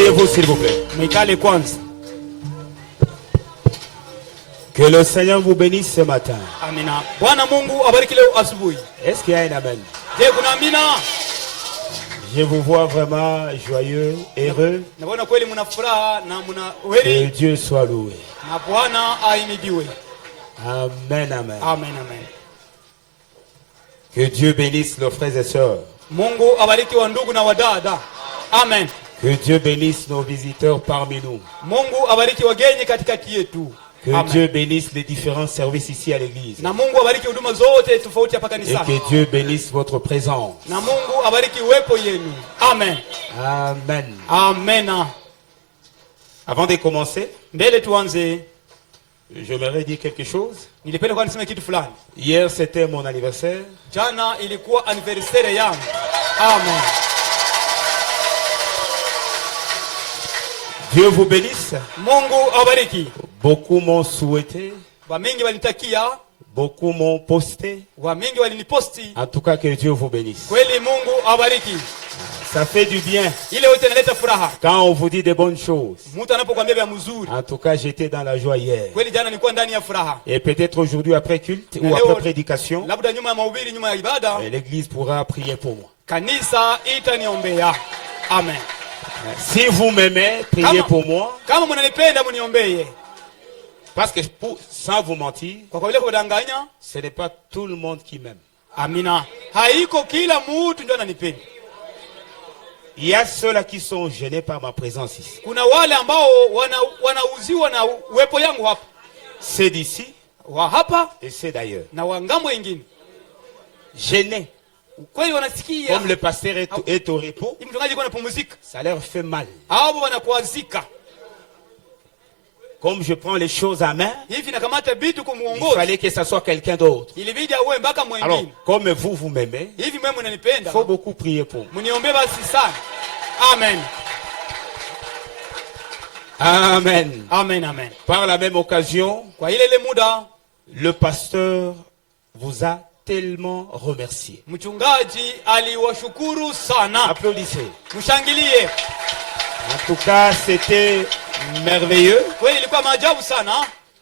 Asseyez-vous s'il vous plaît. Mwikale kwanza. Que le Seigneur vous bénisse ce matin. Amina. Bwana Mungu abariki leo asubuhi. Est-ce qu'il y a un amen? Je kuna amina? Je vous vois vraiment joyeux, heureux. Naona kweli mna furaha na mna Que weli. Dieu soit loué. Na Bwana ahimidiwe. Amen, amen. Amen, amen. Que Dieu bénisse nos frères et sœurs. Mungu abariki wa ndugu na wadada. Amen. Que Dieu bénisse nos visiteurs parmi nous. Mungu abariki wageni katikati yetu. Que Amen. Dieu bénisse les différents services ici à l'église. Na Mungu abariki huduma zote tofauti hapa Et kanisani. que Dieu bénisse votre présence. Na Mungu abariki uwepo yenu. Amen. Amen. Amen. Avant de commencer, Mbele tuanze. j'aimerais dire quelque chose. Nilipenda kwa niseme kitu fulani. Hier, c'était mon anniversaire. Jana ilikuwa anniversary yangu. Amen. Dieu vous bénisse. Mungu abariki. Beaucoup m'ont souhaité. Wamingi walinitakia, Beaucoup m'ont posté. wamingi waliniposti. En tout cas, que Dieu vous bénisse. Kweli Mungu abariki. Ça fait du bien Ile yote inaleta furaha. quand on vous dit de bonnes choses. Mtu anapokuambia vya mzuri. En tout cas, j'étais dans la joie hier. Kweli jana nilikuwa ndani ya furaha. Et peut-être aujourd'hui, après culte ou Leo- après prédication, Labda nyuma ya mahubiri, nyuma ya ibada, l'église pourra prier pour moi. kanisa itaniombea. Amen. Si vous m'aimez, priez pour moi. Kama mnanipenda mniombee. Parce que sans vous mentir, Kwa vile kudanganya, ce n'est pas tout le monde qui m'aime. amina. Haiko kila mtu ndio ananipenda. Il y a ceux-là qui sont gênés par ma présence ici. Kuna wale ambao wanauziwa na uwepo yangu hapa. C'est d'ici Wa hapa et c'est d'ailleurs. na wangambo wengine. Gênés. Kweli wanasikia. Comme le pasteur est au repos, Mchungaji kwa anapumzika. ça leur fait mal. Hao wanakuazika. Comme je prends les choses à main, Hivi nakamata vitu il kumuongoza. fallait que ça soit quelqu'un d'autre. Ilibidi awe mpaka Alors, mwingine. comme vous m'aimez, Hivi mwe il mnanipenda. faut beaucoup prier pour moi. Mniombee basi sana. Amen. Amen. Amen, amen. Par la même occasion, Kwa ile muda le pasteur vous a tellement remercié. mchungaji aliwashukuru sana. Applaudissez. Mshangilie. En tout cas, c'était merveilleux Kweli ilikuwa maajabu sana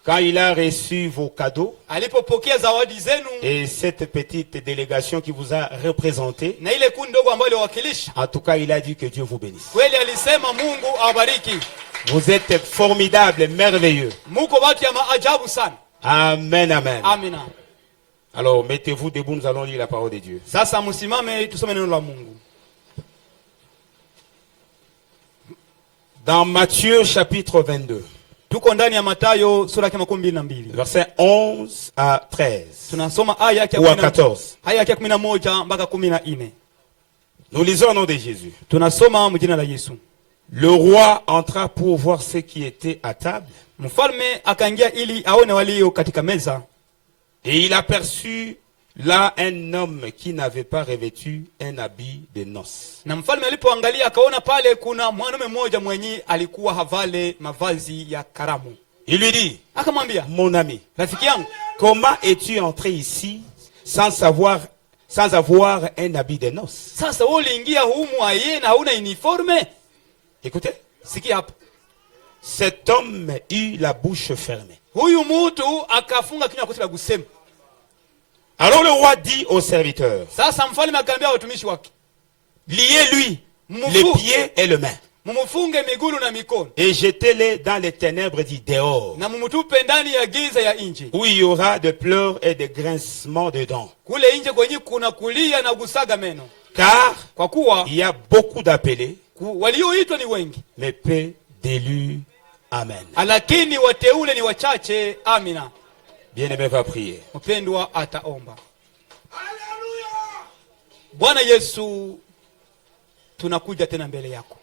quand il a reçu vos cadeaux alipopokea zawadi zenu et cette petite délégation qui vous a représenté. na ile kundi ndogo ambayo iliwakilisha. En tout cas, il a dit que Dieu vous bénisse. Kweli alisema Mungu awabariki. Vous êtes formidables, merveilleux. Muko watu ya maajabu sana. Amen, amen. Amina. Alors, mettez-vous debout, nous allons lire la parole de Dieu. Sasa msimame tusome neno la Mungu. Dans Matthieu chapitre 22, Tuko ndani ya Mathayo sura ya 12. versets 11 à 13, Tunasoma aya yake ou à ya 14. aya yake 11 mpaka 14. Nous lisons au nom de Jésus. Tunasoma mjina la Yesu. Le roi entra pour voir ceux qui étaient à table, Mfalme akaingia ili aone walio katika meza, et il aperçut là un homme qui n'avait pas revêtu un habit de noces. na mfalme alipoangalia akaona pale kuna mwanaume mmoja mwenye alikuwa havale mavazi ya karamu. Il lui dit, Akamwambia, mon ami, rafiki yangu, comment es-tu entré ici sans avoir un habit de noces? sasa wewe uliingia humu aye na hauna uniforme? Écoutez, Sikia hapa. cet homme eut la bouche fermée. Huyu mtu akafunga kinywa kwa kusema. Alors le roi dit aux serviteurs, Sasa mfalme akaambia watumishi wake, liez-lui les pieds et les mains, mumufunge miguu na mikono et jetez-les dans les ténèbres du dehors, na mumutupe ndani ya giza ya nje. où il y aura de pleurs et de grincements de dents. Kule nje kwenye kuna kulia na kusaga meno. Car Kwa kuwa il y a beaucoup d'appelés, walioitwa ni wengi, mais peu d'élus. Amen. lakini wateule ni wachache. Amina. Bien-aimé va prier. Mpendwa ataomba. Bwana Yesu, tunakuja tena mbele yako.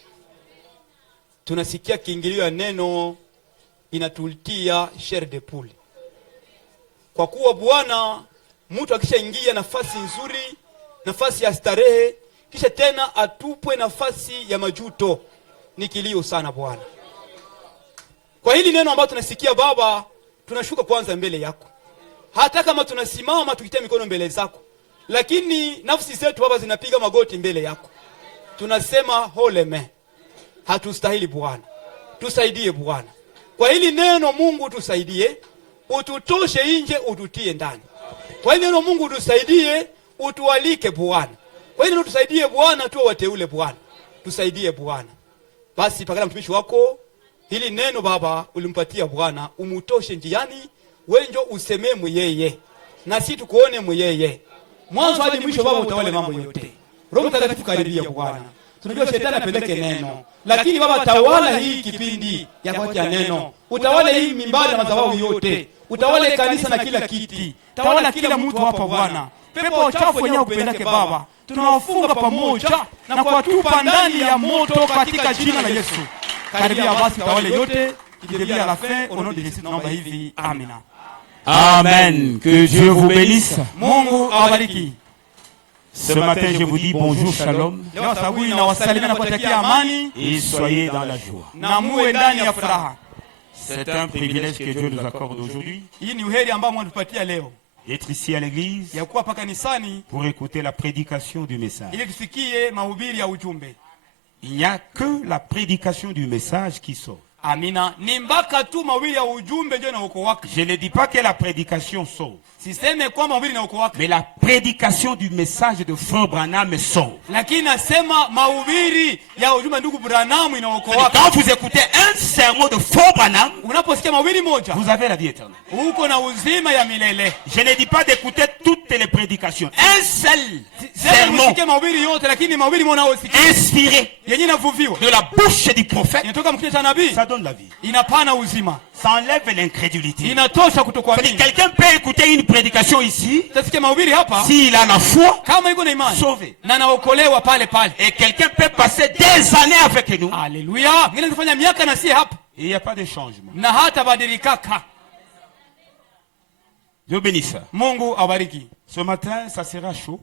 Tunasikia kiingilio ya neno inatulitia chair de poule. Kwa kuwa Bwana, mtu akishaingia nafasi nzuri, nafasi ya starehe, kisha tena atupwe nafasi ya majuto, ni kilio sana Bwana. Kwa hili neno ambalo tunasikia Baba, tunashuka kwanza mbele yako. Hata kama tunasimama tukitia mikono mbele zako, lakini nafsi zetu Baba zinapiga magoti mbele yako. Tunasema holeme. hatustahili Bwana. Tusaidie Bwana. Kwa hili neno Mungu tusaidie, ututoshe nje, ututie ndani. Kwa hili neno Mungu tusaidie, utualike Bwana. Kwa hili neno tusaidie Bwana, tuwe wateule Bwana. Tusaidie Bwana. Basi pakala mtumishi wako, hili neno Baba ulimpatia Bwana, umutoshe njiani, wenjo useme yeye. Na si tukuone yeye. Mwanzo hadi mwisho Baba utawale mambo yote. Roho Mtakatifu karibia Bwana. Tunajua shetani apeleke neno, lakini Baba tawala hii kipindi ya kwa neno. Utawale hii mimbari na madhabahu yote. Utawale kanisa na kila kiti. Tawala kila mtu hapa Bwana. Pepo uchafu wenyewe upendake Baba. Tunawafunga pamoja na kuwatupa ndani ya moto katika jina la Yesu. Karibia basi tawale yote. Kidebia la fin au nom de Jésus tunaomba hivi. Amina. Amen. Que Dieu vous bénisse. Mungu awabariki. Ce matin, je vous dis bonjour, shalom. Et soyez dans la joie. C'est un privilège que Dieu nous accorde aujourd'hui d'être ici à l'église pour écouter la prédication du message. Il n'y a que la prédication du message qui sauve. Amina. Je ne dis pas que la prédication sauve, mais la prédication du message de Frère Branham sauve. Quand vous écoutez un sermon de Frère Branham, vous avez la vie éternelle. Je ne dis pas d'écouter toutes les prédications. Un seul sermon inspiré de la bouche du prophète, ça donne la vie. Ça enlève l'incrédulité. Quelqu'un peut écouter une prédication ici, s'il a la foi, sauvé. Et quelqu'un peut passer des années avec nous. Alléluia. Et il n'y a pas de changement. Dieu bénisse. Ce matin, ça sera chaud.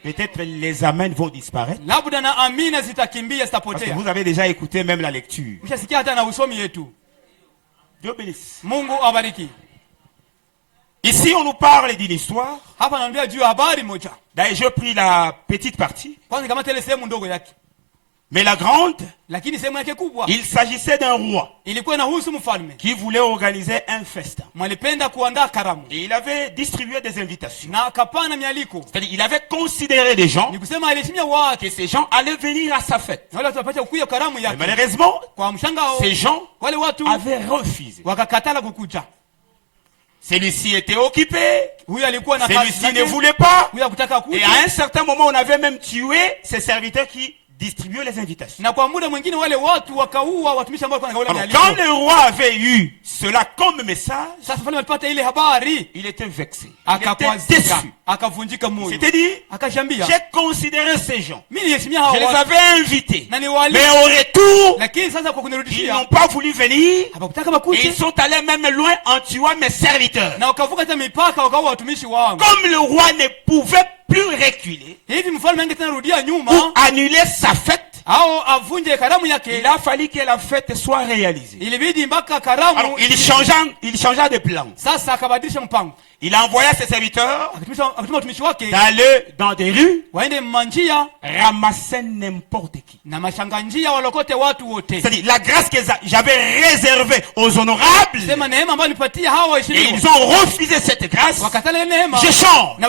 Peut-être les amens vont disparaître. Parce que vous avez déjà écouté même la lecture. Dieu bénisse. Ici, on nous parle d'une histoire. D'ailleurs, je pris la petite partie. Mais la grande, il s'agissait d'un roi qui voulait organiser un festin. Et il avait distribué des invitations. C'est-à-dire, il avait considéré des gens, que ces gens allaient venir à sa fête. Et malheureusement, ces gens avaient refusé. Celui-ci était occupé, celui-ci ne voulait pas. Et à un certain moment, on avait même tué ces serviteurs qui distribuer les invitations. Alors, quand le roi avait eu cela comme message, il était vexé. Il était déçu. C'était dit, j'ai considéré ces gens. Je les avais invités. Mais au retour, ils n'ont pas voulu venir. Et ils sont allés même loin en tuant mes serviteurs. Comme le roi ne pouvait plus reculer ou annuler sa fête, il a fallu que la fête soit réalisée. Alors, il changea de plan. Il envoya ses serviteurs d'aller dans des rues, ramasser n'importe qui. C'est-à-dire, la grâce que j'avais réservée aux honorables, et ils ont refusé cette grâce. Je change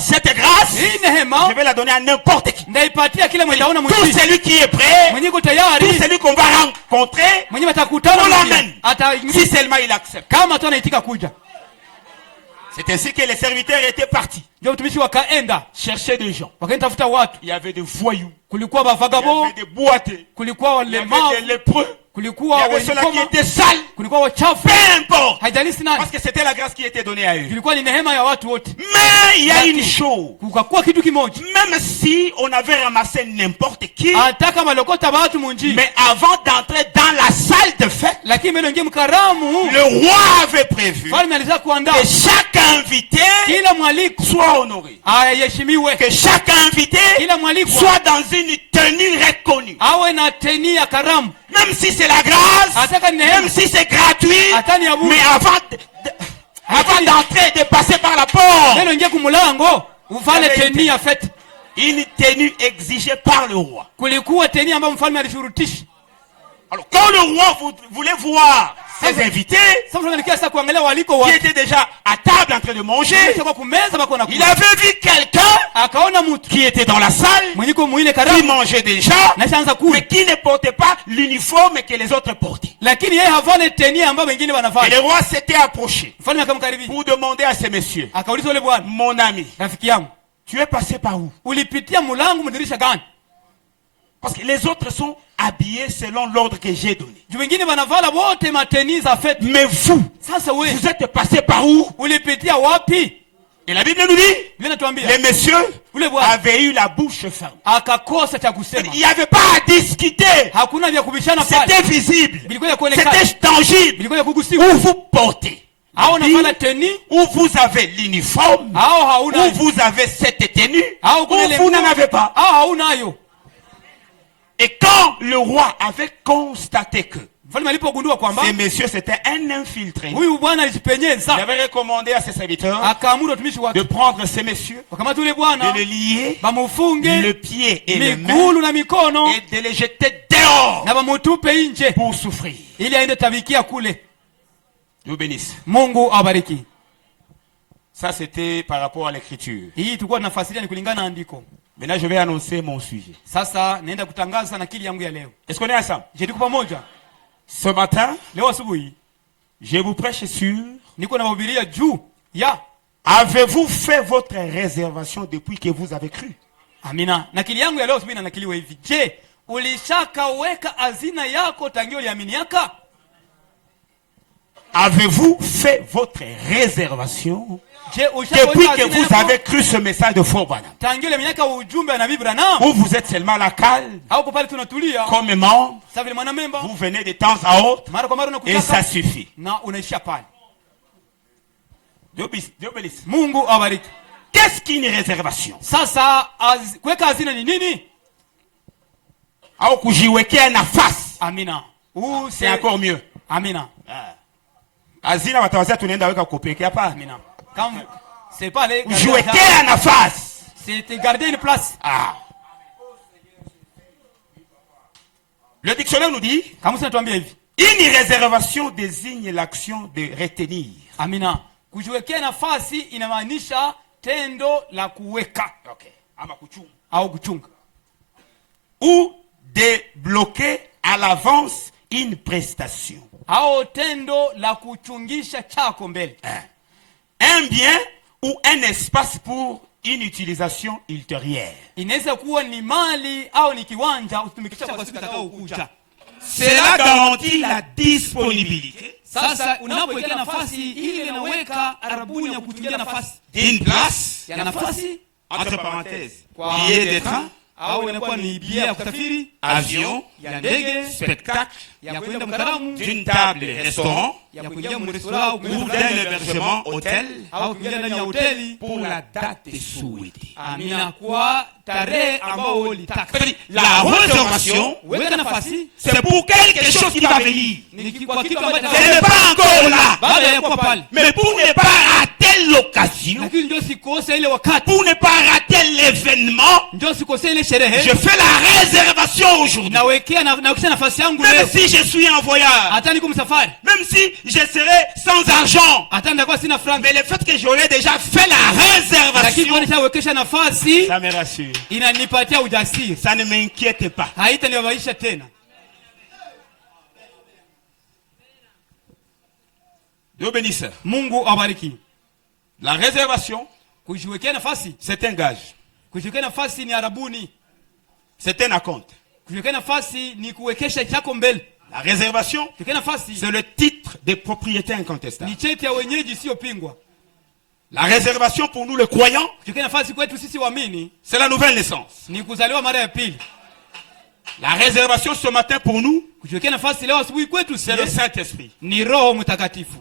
cette grâce, je vais la donner à n'importe qui. Tout celui qui est prêt, tout celui qu'on va rencontrer, on l'emmène. Si seulement il accepte. C'est ainsi que les serviteurs étaient partis chercher des gens. Il y avait des voyous, il y avait des boiteux, il y avait des lépreux, il y avait ceux-là qui étaient sales. Peu importe, parce que c'était la grâce qui était donnée à eux. Mais il y a une chose, même si on avait ramassé n'importe qui, mais avant d'entrer dans la salle de fête, le roi avait prévu que chaque invité soit honoré, que chaque invité soit dans une tenue reconnue. Même si c'est la grâce, même si c'est gratuit, mais avant d'entrer, de passer par la porte, Une tenue exigée par le roi. Alors quand le roi voulait voir ses invités, qui étaient déjà à table en train de manger, il avait vu quelqu'un qui était dans la salle, qui mangeait déjà, mais qui ne portait pas l'uniforme que les autres portaient. Et le roi s'était approché pour demander à ces messieurs, mon ami, tu es passé par où? Parce que les autres sont habillés selon l'ordre que j'ai donné. Mais vous, vous êtes passé par où? Et la Bible nous dit, les messieurs avaient eu la bouche ferme. Il n'y avait pas à discuter. C'était visible. C'était tangible. Où vous portez, où vous avez l'uniforme, où vous avez cette tenue, où vous n'en avez pas. Et quand le roi avait constaté que ces messieurs c'était un infiltré, il avait recommandé à ses serviteurs de prendre ces messieurs, de les lier, le pied et les mains, et de les jeter dehors pour souffrir. Dieu bénisse. Ça c'était par rapport à l'écriture. Maintenant, je vais annoncer mon sujet. Est-ce qu'on est ensemble? Ce matin, je vous prêche sur... Avez-vous fait votre réservation depuis que vous avez cru? Amina. Avez-vous fait votre réservation depuis que vous avez cru ce message de Fort Branham? Ou vous êtes seulement à la cale, comme membre, vous venez de temps à autre, et ça suffit. Dieu bénisse. Qu'est-ce qu'une réservation? C'est encore mieux. Amina. Azina watawazia tunaenda weka kupekea hapa. Amina. C'est pas les ujiwekea nafasi. C'est garder une place. Le dictionnaire nous dit, une réservation désigne l'action de retenir. Amina. Kujiwekea nafasi inamaanisha tendo la kuweka. Okay. Ama kuchunga. Au kuchunga. Ou de bloquer à l'avance une prestation. Au tendo la kuchungisha chako mbele. Un bien ou un espace pour une utilisation ultérieure. Inaweza kuwa ni mali au ni kiwanja utumikisha kwa siku itakayokuja. Cela garantit la disponibilité. Sasa unapoweka nafasi ile inaweka arabuni ya kutungia nafasi. Une place ya nafasi entre parenthèses. Billet de train. Au inakuwa ni bia ya kusafiri, avion, ya ndege, spectacle, ya kwenda mkaramu, d'une table restaurant, ya kuingia mu restaurant ou d'un hébergement hôtel, au kuingia ndani ya hoteli pour la date souhaitée. Amina, kwa tarehe ambao ulitaka. La réservation, weka nafasi, c'est pour quelque chose qui va venir. Kwa kitu ambacho ce n'est pas encore là. Bado yakuwa pale. Mais pour ne pas rater l'occasion, lakini ndio sikose ile wakati. Pour ne pas rater l'événement, ndio sikose ile sherehe. Je fais la réservation aujourd'hui. Nawekea nafasi yangu leo. Même si je suis en voyage. Hata niko msafari. Même si je serai sans argent. Hata ndakuwa sina franc. Mais le fait que j'aurais déjà fait la réservation, lakini nishawekesha nafasi, ça me rassure. Inanipatia ujasiri. Ça ne m'inquiète pas. Haitanibabaisha tena. Dieu bénisse. Mungu abariki. La réservation, kujiwekea nafasi, c'est un gage. Kujiwekea nafasi ni arabuni. C'est un acompte. Kujiwekea nafasi ni kuwekesha chako mbele. La réservation, c'est le titre de propriété incontestable. Ni cheti ya wenyeji sio pingwa. La réservation pour nous les croyants, kujiwekea nafasi kwetu sisi waamini, c'est la nouvelle naissance. Ni kuzaliwa mara ya pili. La réservation ce matin pour nous, kujiwekea nafasi leo asubuhi kwetu, c'est le Saint-Esprit. Ni Roho Mtakatifu.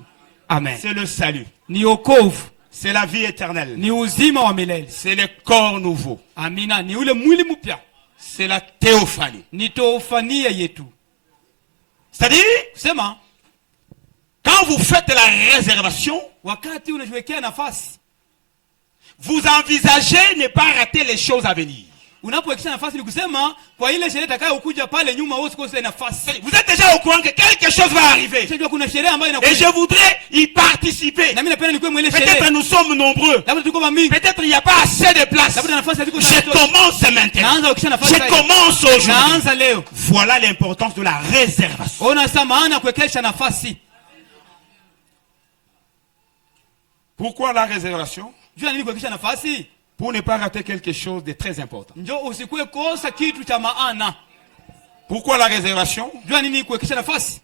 Amen. C'est le salut. Ni wokovu. C'est la vie éternelle. Ni uzima wa milele. C'est le corps nouveau. Amina. Ni ule mwili mpya. C'est la théophanie. Ni teofania yetu. C'est-à-dire, sema, quand vous faites la réservation, wakati unajiwekea nafasi, Vous envisagez ne pas rater les choses à venir. Vous êtes déjà au courant que quelque chose va arriver. Et je voudrais y participer. Peut-être nous sommes nombreux. Peut-être il n'y a pas assez de place. Je commence maintenant. Je commence aujourd'hui. Voilà l'importance de la réservation. Pourquoi la réservation? Pour ne pas rater quelque chose de très important. Pourquoi la réservation?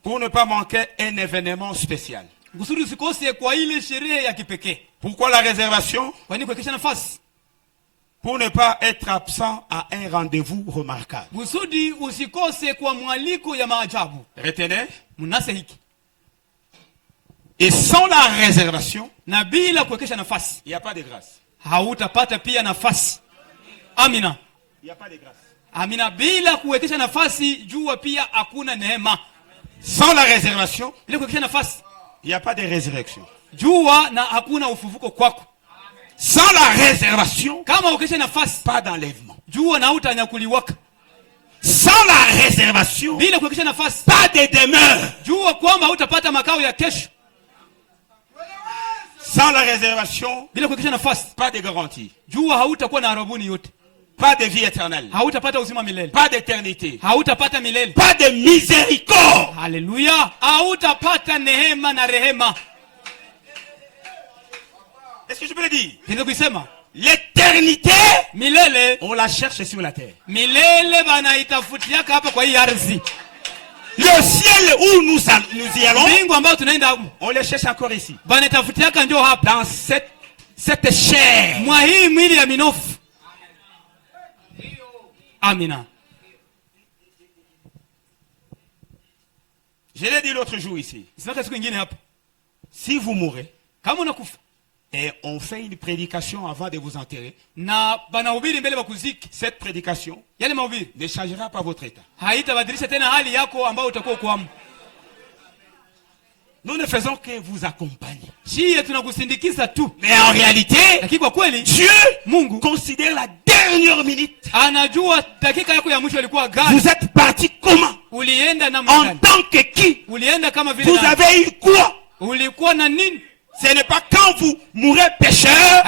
Pour ne pas manquer un événement spécial. Pourquoi la réservation? Pour ne pas être absent à un rendez-vous remarquable. Retenez. Et sans la réservation, il n'y a pas de grâce. Hautapata pia nafasi. Amina. Il n'y a pas de grâce. Amina, bila kuwekesha nafasi jua pia hakuna neema. Sans la réservation, bila kuwekesha nafasi, il n'y a pas de résurrection. Jua na hakuna ufufuko kwako. Sans la réservation, kama uwekesha nafasi, pas d'enlèvement. Jua na utanyakuliwaka. Sans la réservation, bila kuwekesha nafasi, pas de demeure. Jua kwamba hutapata makao ya kesho. Sans la réservation, pas de garantie. Pas de vie éternelle. Pas d'éternité. Pas de miséricorde. Alléluia. Est-ce que je peux le dire? L'éternité, on la cherche sur la terre. Le ciel où nous y allons, on le cherche encore ici. Dans cette chair. Amina. Je l'ai dit l'autre jour ici. Si vous mourrez, et on fait une prédication avant de vous enterrer, cette prédication ne changera pas votre état. Nous ne faisons que vous accompagner. Mais en réalité, Dieu considère la dernière minute. Vous êtes parti comment? En tant que qui? Vous avez eu quoi? Ce n'est pas quand vous mourrez pécheur,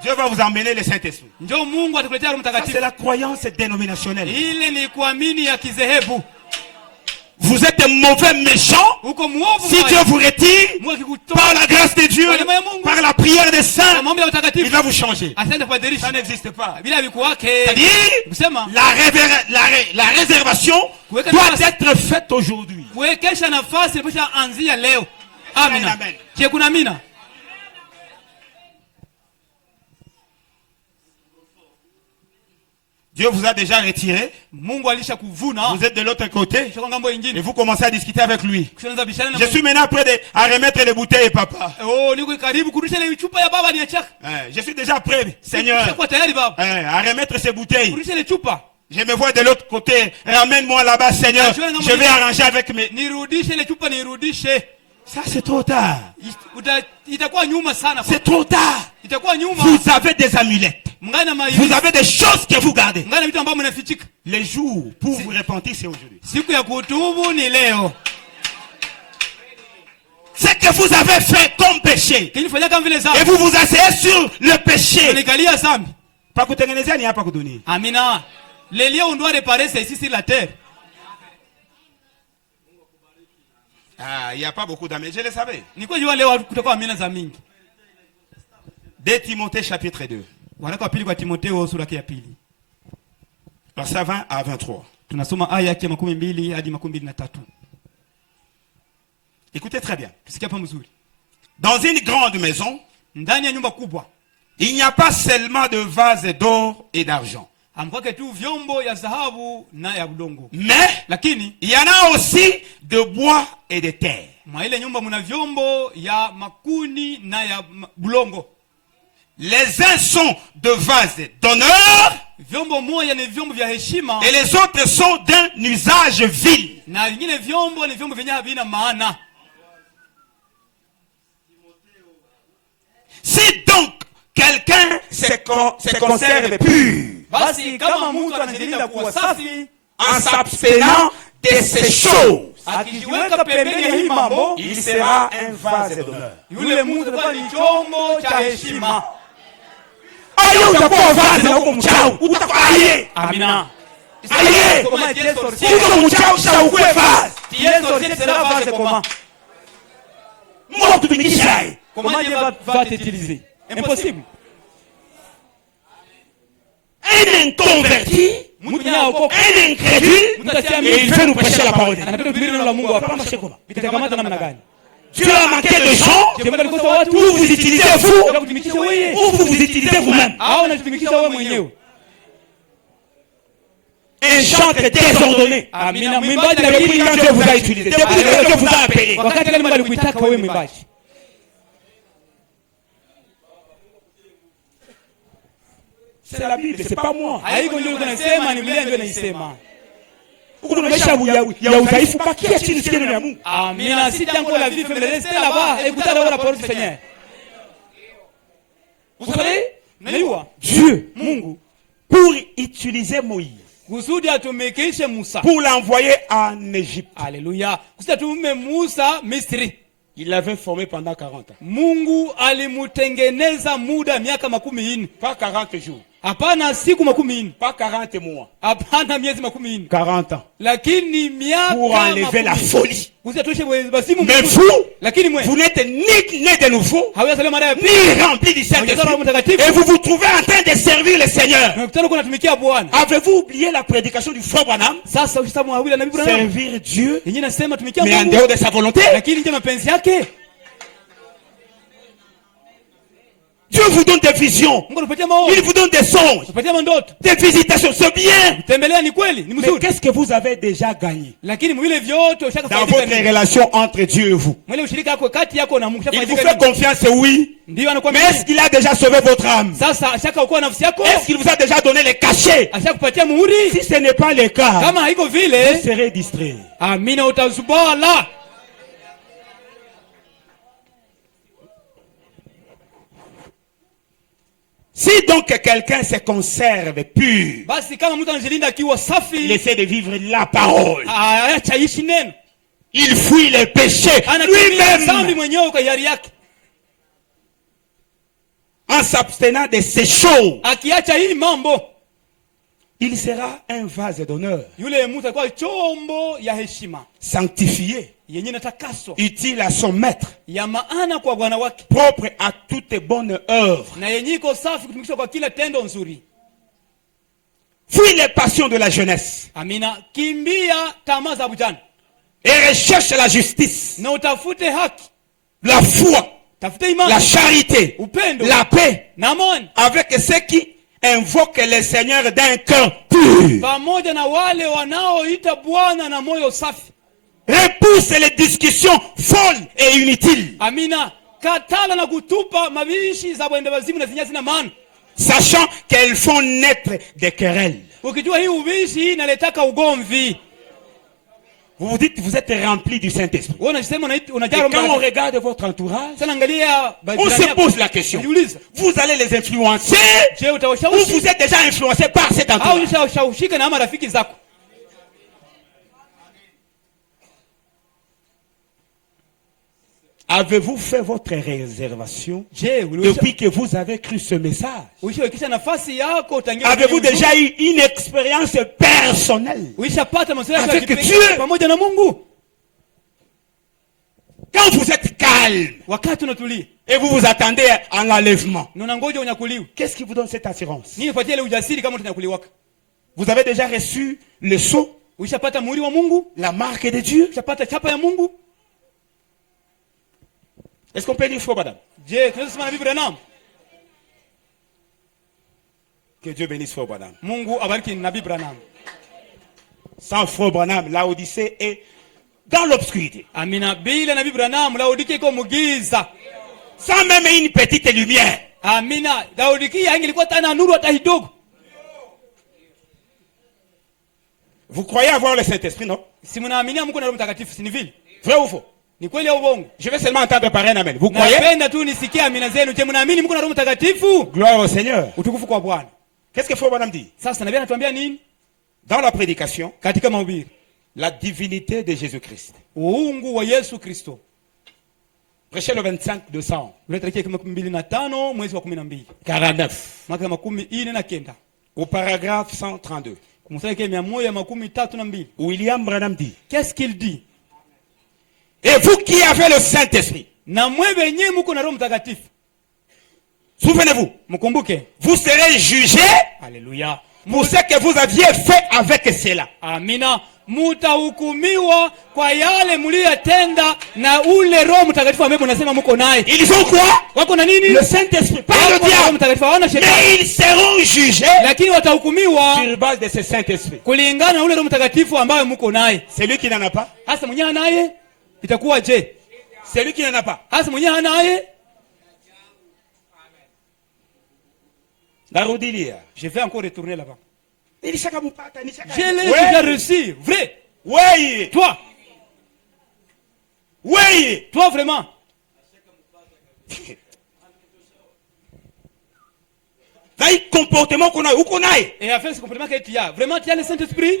Dieu va vous emmener le Saint-Esprit. C'est la croyance dénominationnelle. Vous êtes un mauvais méchant. Si Dieu vous retire, par la grâce de Dieu, par la prière des saints, il va vous changer. Ça n'existe pas. C'est-à-dire, la réservation doit être faite aujourd'hui. Amen. Amen. Dieu vous a déjà retiré. Vous êtes de l'autre côté. Et vous commencez à discuter avec lui. Je suis maintenant prêt à remettre les bouteilles, papa. Je suis déjà prêt, Seigneur, à remettre ces bouteilles. Je me vois de l'autre côté. Ramène-moi là-bas, Seigneur. Je vais arranger avec mes... Ça, c'est trop tard. C'est trop tard. Vous avez des amulettes. Vous avez des choses que vous gardez. Les jours pour vous repentir, c'est aujourd'hui. Ce que vous avez fait comme péché, et vous vous asseyez sur le péché. Amina. Les lieux où on doit réparer, c'est ici sur la terre. Ah, il n'y a pas beaucoup d'amis, je le savais. 2 Timothée chapitre 2. Verset 20 à 23. Écoutez très bien. Dans une grande maison, il n'y a pas seulement de vases d'or et d'argent. Mais il y en a aussi de bois et de terre. Les uns sont de vases d'honneur et les autres sont d'un usage vil. Si donc quelqu'un se conserve pur basi kama mtu anajilinda kuwa safi en s'abstenant de ces choses, akijiweka pembeni ya hii mambo, il sera un vase d'honneur. yule mtu atakuwa ni chombo cha heshima. Ayo utakuwa vase na uko mchao, utakuwa aye. Amina. Aye. Uko mchao cha ukwe vase. Tieso sera vase comment? Moi tumikisha. Comment Dieu va t'utiliser? Impossible. Un inconverti, un incrédule, et il veut nous prêcher la parole. Dieu a manqué de gens pour vous utiliser vous, ou vous vous utilisez vous-même. Un chantre désordonné. Depuis quand Dieu vous a utilisé, depuis quand Dieu vous a appelé. C'est la Bible, c'est pas moi. Amina, si tango la vie fait rester là-bas, écoutez la parole du Seigneur. Vous savez, Dieu, Mungu, pour utiliser Moïse, pour l'envoyer en Égypte. Alléluia. Il l'avait formé pendant 40 ans. Mungu alimutengeneza muda miaka 40. Pas 40 jours. Hapana siku 40. Pas 40 mois. Hapana miezi 40. 40 ans. Lakini miaka pour enlever la folie. Mais vous n'êtes ni né de nouveau, ni rempli du Saint-Esprit. Et vous vous trouvez en train de servir le Seigneur. Avez-vous oublié la prédication du frère Branham? Servir Dieu, mais en dehors de sa volonté. Dieu vous donne des visions. Il vous donne des songes, des visitations. C'est bien. Mais qu'est-ce que vous avez déjà gagné dans votre relation entre Dieu et vous? Il vous fait confiance, oui. Mais est-ce qu'il a déjà sauvé votre âme? Est-ce qu'il vous a déjà donné les cachets? Si ce n'est pas le cas, vous serez distrait. Si donc quelqu'un se conserve pur, il essaie de vivre la parole. Il fuit les péchés lui-même en s'abstenant de ces choses. Il sera un vase d'honneur, sanctifié, utile à son maître, propre à toute bonne œuvre. Fuis les passions de la jeunesse et recherche la justice, la foi, la charité, la paix avec ceux qui invoquent le Seigneur d'un cœur pur. Repousse les discussions folles et inutiles, sachant qu'elles font naître des querelles. Vous vous dites que vous êtes rempli du Saint-Esprit. Et quand on regarde votre entourage, on se pose la question. Vous allez les influencer ou vous êtes déjà influencé par cet entourage? Avez-vous fait votre réservation depuis que vous avez cru ce message? Avez-vous déjà eu une expérience personnelle avec Dieu? Quand vous êtes calme et vous vous attendez à l'enlèvement, qu'est-ce qui vous donne cette assurance? Vous avez déjà reçu le sceau, la marque de Dieu? Est-ce qu'on peut dire faux, madame? Que Dieu bénisse faux, madame. Sans faux, Branham, l'Odyssée est dans l'obscurité. Sans même une petite lumière. Vous croyez avoir le Saint-Esprit, non? Vrai ou faux? Ni kweli au bongo? Je vais seulement entendre parler amen. Vous croyez? Napenda tu nisikie amina zenu. Je, mnaamini mko na Roho Mtakatifu? Gloire au Seigneur. Utukufu kwa Bwana. Qu'est-ce qu'il faut madame dire? Sasa nabii anatuambia nini? Dans la prédication, katika mahubiri, la divinité de Jésus-Christ. Uungu wa Yesu Kristo. Prêchez le 25 Décembre. Ule tarehe 25 mwezi wa 12. 49. Mwaka 49. Au paragraphe 132. William Branham dit. Qu'est-ce qu'il dit? Et vous qui avez le Saint-Esprit. Souvenez-vous. Vous serez jugés. Alléluia. Pour ce que vous aviez fait avec cela. Amina. Mutahukumiwa kwa yale mliyotenda na ule Roho Mtakatifu ambaye mnasema mko naye. Ils ont quoi? Wako na nini? Le Saint-Esprit. Pas le diable. Mais ils seront jugés. Lakini watahukumiwa sur base de ce Saint-Esprit. Kulingana na ule Roho Mtakatifu ambaye mko naye. Celui qui n'en a pas. Hasa mwenye naye itakuwa je? Celui qui n'en a pas. Hasa mwenye naye. Darudilia. Je vais encore retourner là-bas. Je l'ai déjà reçu. Vrai. Oui. Toi. Oui. Toi vraiment. Comportement qu'on a, où qu'on aille. Et avec ce comportement que tu as, vraiment tu as le Saint-Esprit.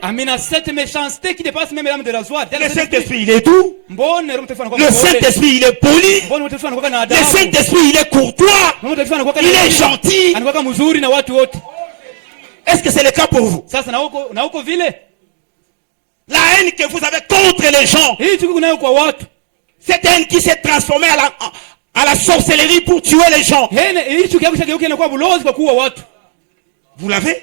Amina, cette méchanceté qui dépasse même l'âme de la joie. Le Saint-Esprit il est doux. Le Saint-Esprit il est poli. Le Saint-Esprit il est courtois. Il est gentil. Est-ce que c'est le cas pour vous? La haine que vous avez contre les gens. Cette haine qui s'est transformée à la sorcellerie pour tuer les gens. Vous l'avez?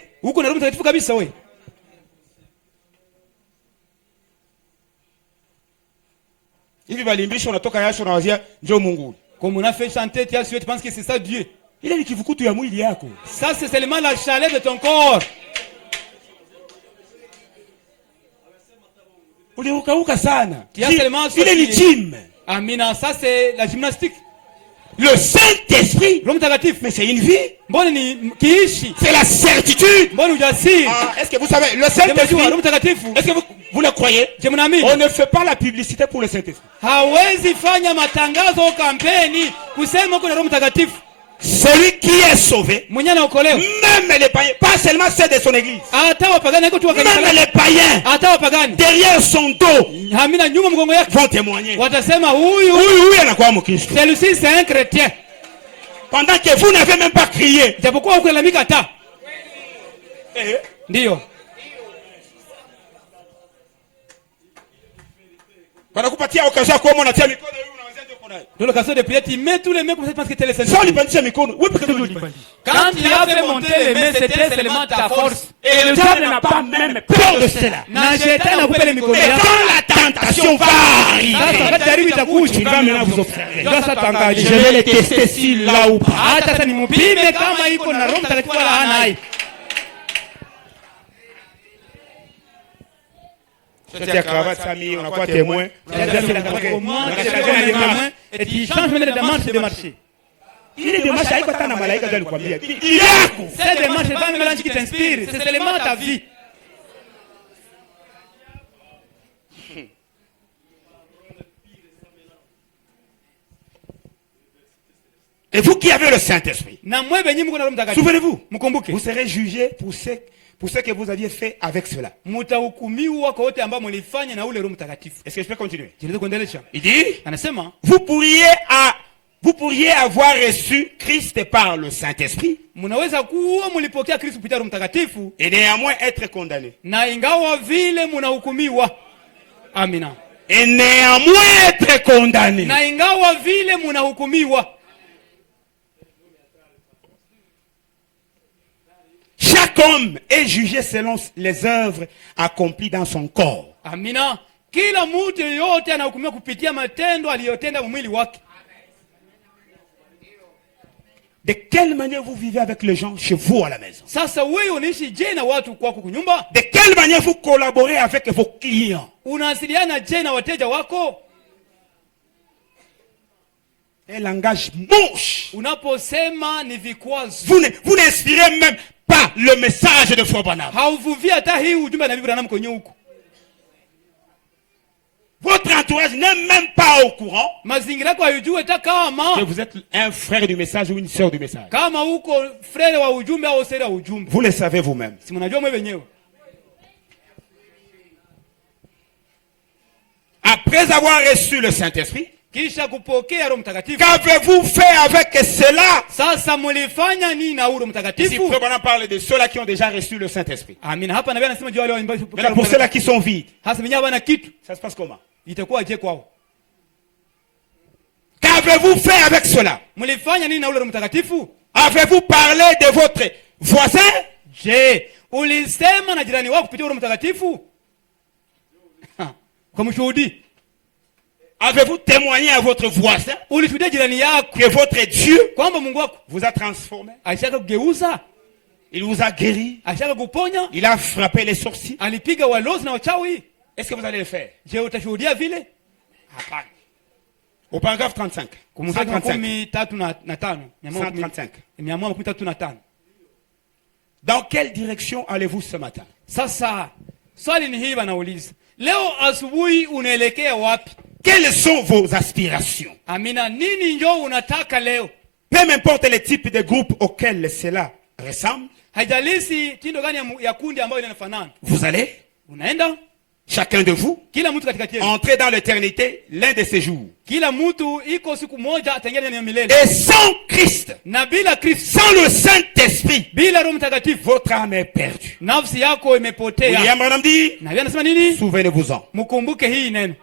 Comme on a fait chanter, tu penses que c'est ça Dieu? Il a dit qu'il vous coûte yamu il y a quoi? Ça c'est seulement la chaleur de ton corps. Il est légitime. Amina, ça c'est la gymnastique. Le Saint-Esprit, mais c'est une vie. C'est la certitude. Est-ce que vous savez, le Saint-Esprit, est-ce que vous le croyez? On ne fait pas la publicité pour le Saint-Esprit. Celui qui est sauvé, même les païens, pas seulement ceux de son église, même les païens, derrière son dos, vont témoigner. Celui-ci c'est un chrétien. Pendant que vous n'avez même pas crié. Ndio. Wanakupatia occasion ya kuomba unatia mikono hivi unaanza dans l'occasion de prier, tu mets tous les mains comme ça parce que tu es le Seigneur. Quand tu as fait monter les mains, c'était seulement ta force. Et le diable n'a pas même peur de cela. Et quand la tentation va arriver, tu vas maintenant vous observer. Je vais les tester s'il l'a ou pas. C'est la cravate, famille, on a quoi témoin? Et tu changes même de démarche de marcher. Il est démarche avec ta malaïka de l'Ukwambia. Cette démarche n'est pas même qui t'inspire, c'est seulement ta vie. Et vous qui avez le Saint-Esprit, souvenez-vous, vous serez jugés pour ce que vous aviez fait avec cela. Est-ce que je peux continuer? Il dit, vous pourriez avoir reçu Christ par le Saint-Esprit et néanmoins être condamné. Et néanmoins être condamné. Chaque homme est jugé selon les œuvres accomplies dans son corps. Amina. Kila mtu yote anahukumiwa kupitia matendo aliyotenda mwili wake. De quelle manière vous vivez avec les gens chez vous à la maison? Sasa wewe unaishi je na watu kwako kunyumba? De quelle manière vous collaborez avec vos clients? Unawasiliana je na wateja wako? Un langage moche. Unaposema ni vikwazo. Vous n'inspirez même pas le message de Frère Branham. Hauvuvia hata hii ujumbe na Bibi Branham kwenye huko. Votre entourage n'est même pas au courant mazingira yako hayajui hata kama que vous êtes un frère du message ou une sœur du message. Kama uko frère wa ujumbe au sœur wa ujumbe. Vous le savez vous-même. Si mnajua mwe wenyewe. Après avoir reçu le Saint-Esprit, kisha kupokea Roho Mtakatifu, qu'avez-vous fait avec cela? Sasa mlifanya nini na Roho Mtakatifu? Ici, on parle de ceux-là qui ont déjà reçu le Saint-Esprit. Amina. Hapa nabii anasema juu wale ambao mais pour ceux-là qui sont vides, hasa wenyewe bana kitu. Ça se passe comment? Itakuwa je kwao? Qu'avez-vous fait avec cela? Mlifanya nini na Roho Mtakatifu? Avez-vous parlé de votre voisin? Je, ulisema na jirani wako kupitia Roho Mtakatifu? Comme shuhudi. Avez-vous témoigné à votre voisin ulishuhudia jirani yako que votre Dieu kwamba Mungu wako vous a transformé? Ashaka kugeuza. Il vous a guéri. Ashaka kuponya. Il a frappé les sorciers. Alipiga walozi na wachawi. Est-ce que vous allez le faire? Je, utashuhudia vile? Hapana. Au paragraphe 35. 135. Dans quelle direction allez-vous ce matin? Sasa, swali ni hili wanauliza. Leo asubuhi unaelekea wapi? Quelles sont vos aspirations? Amina, nini ndio unataka leo? Peu m'importe le type de groupe auquel cela ressemble. Haijalishi tindo gani ya kundi ambayo inafanana. Vous allez? Unaenda? Chacun de vous kila mtu katikati yenu entrer dans l'éternité l'un de ces jours. Kila mtu iko siku moja ataingia ndani ya milele. Et sans Christ, na bila Kristo, sans le Saint-Esprit, bila Roho Mtakatifu, votre âme est perdue. Nafsi yako imepotea. William Branham dit, na yeye anasema nini? Souvenez-vous-en. Mkumbuke hii neno.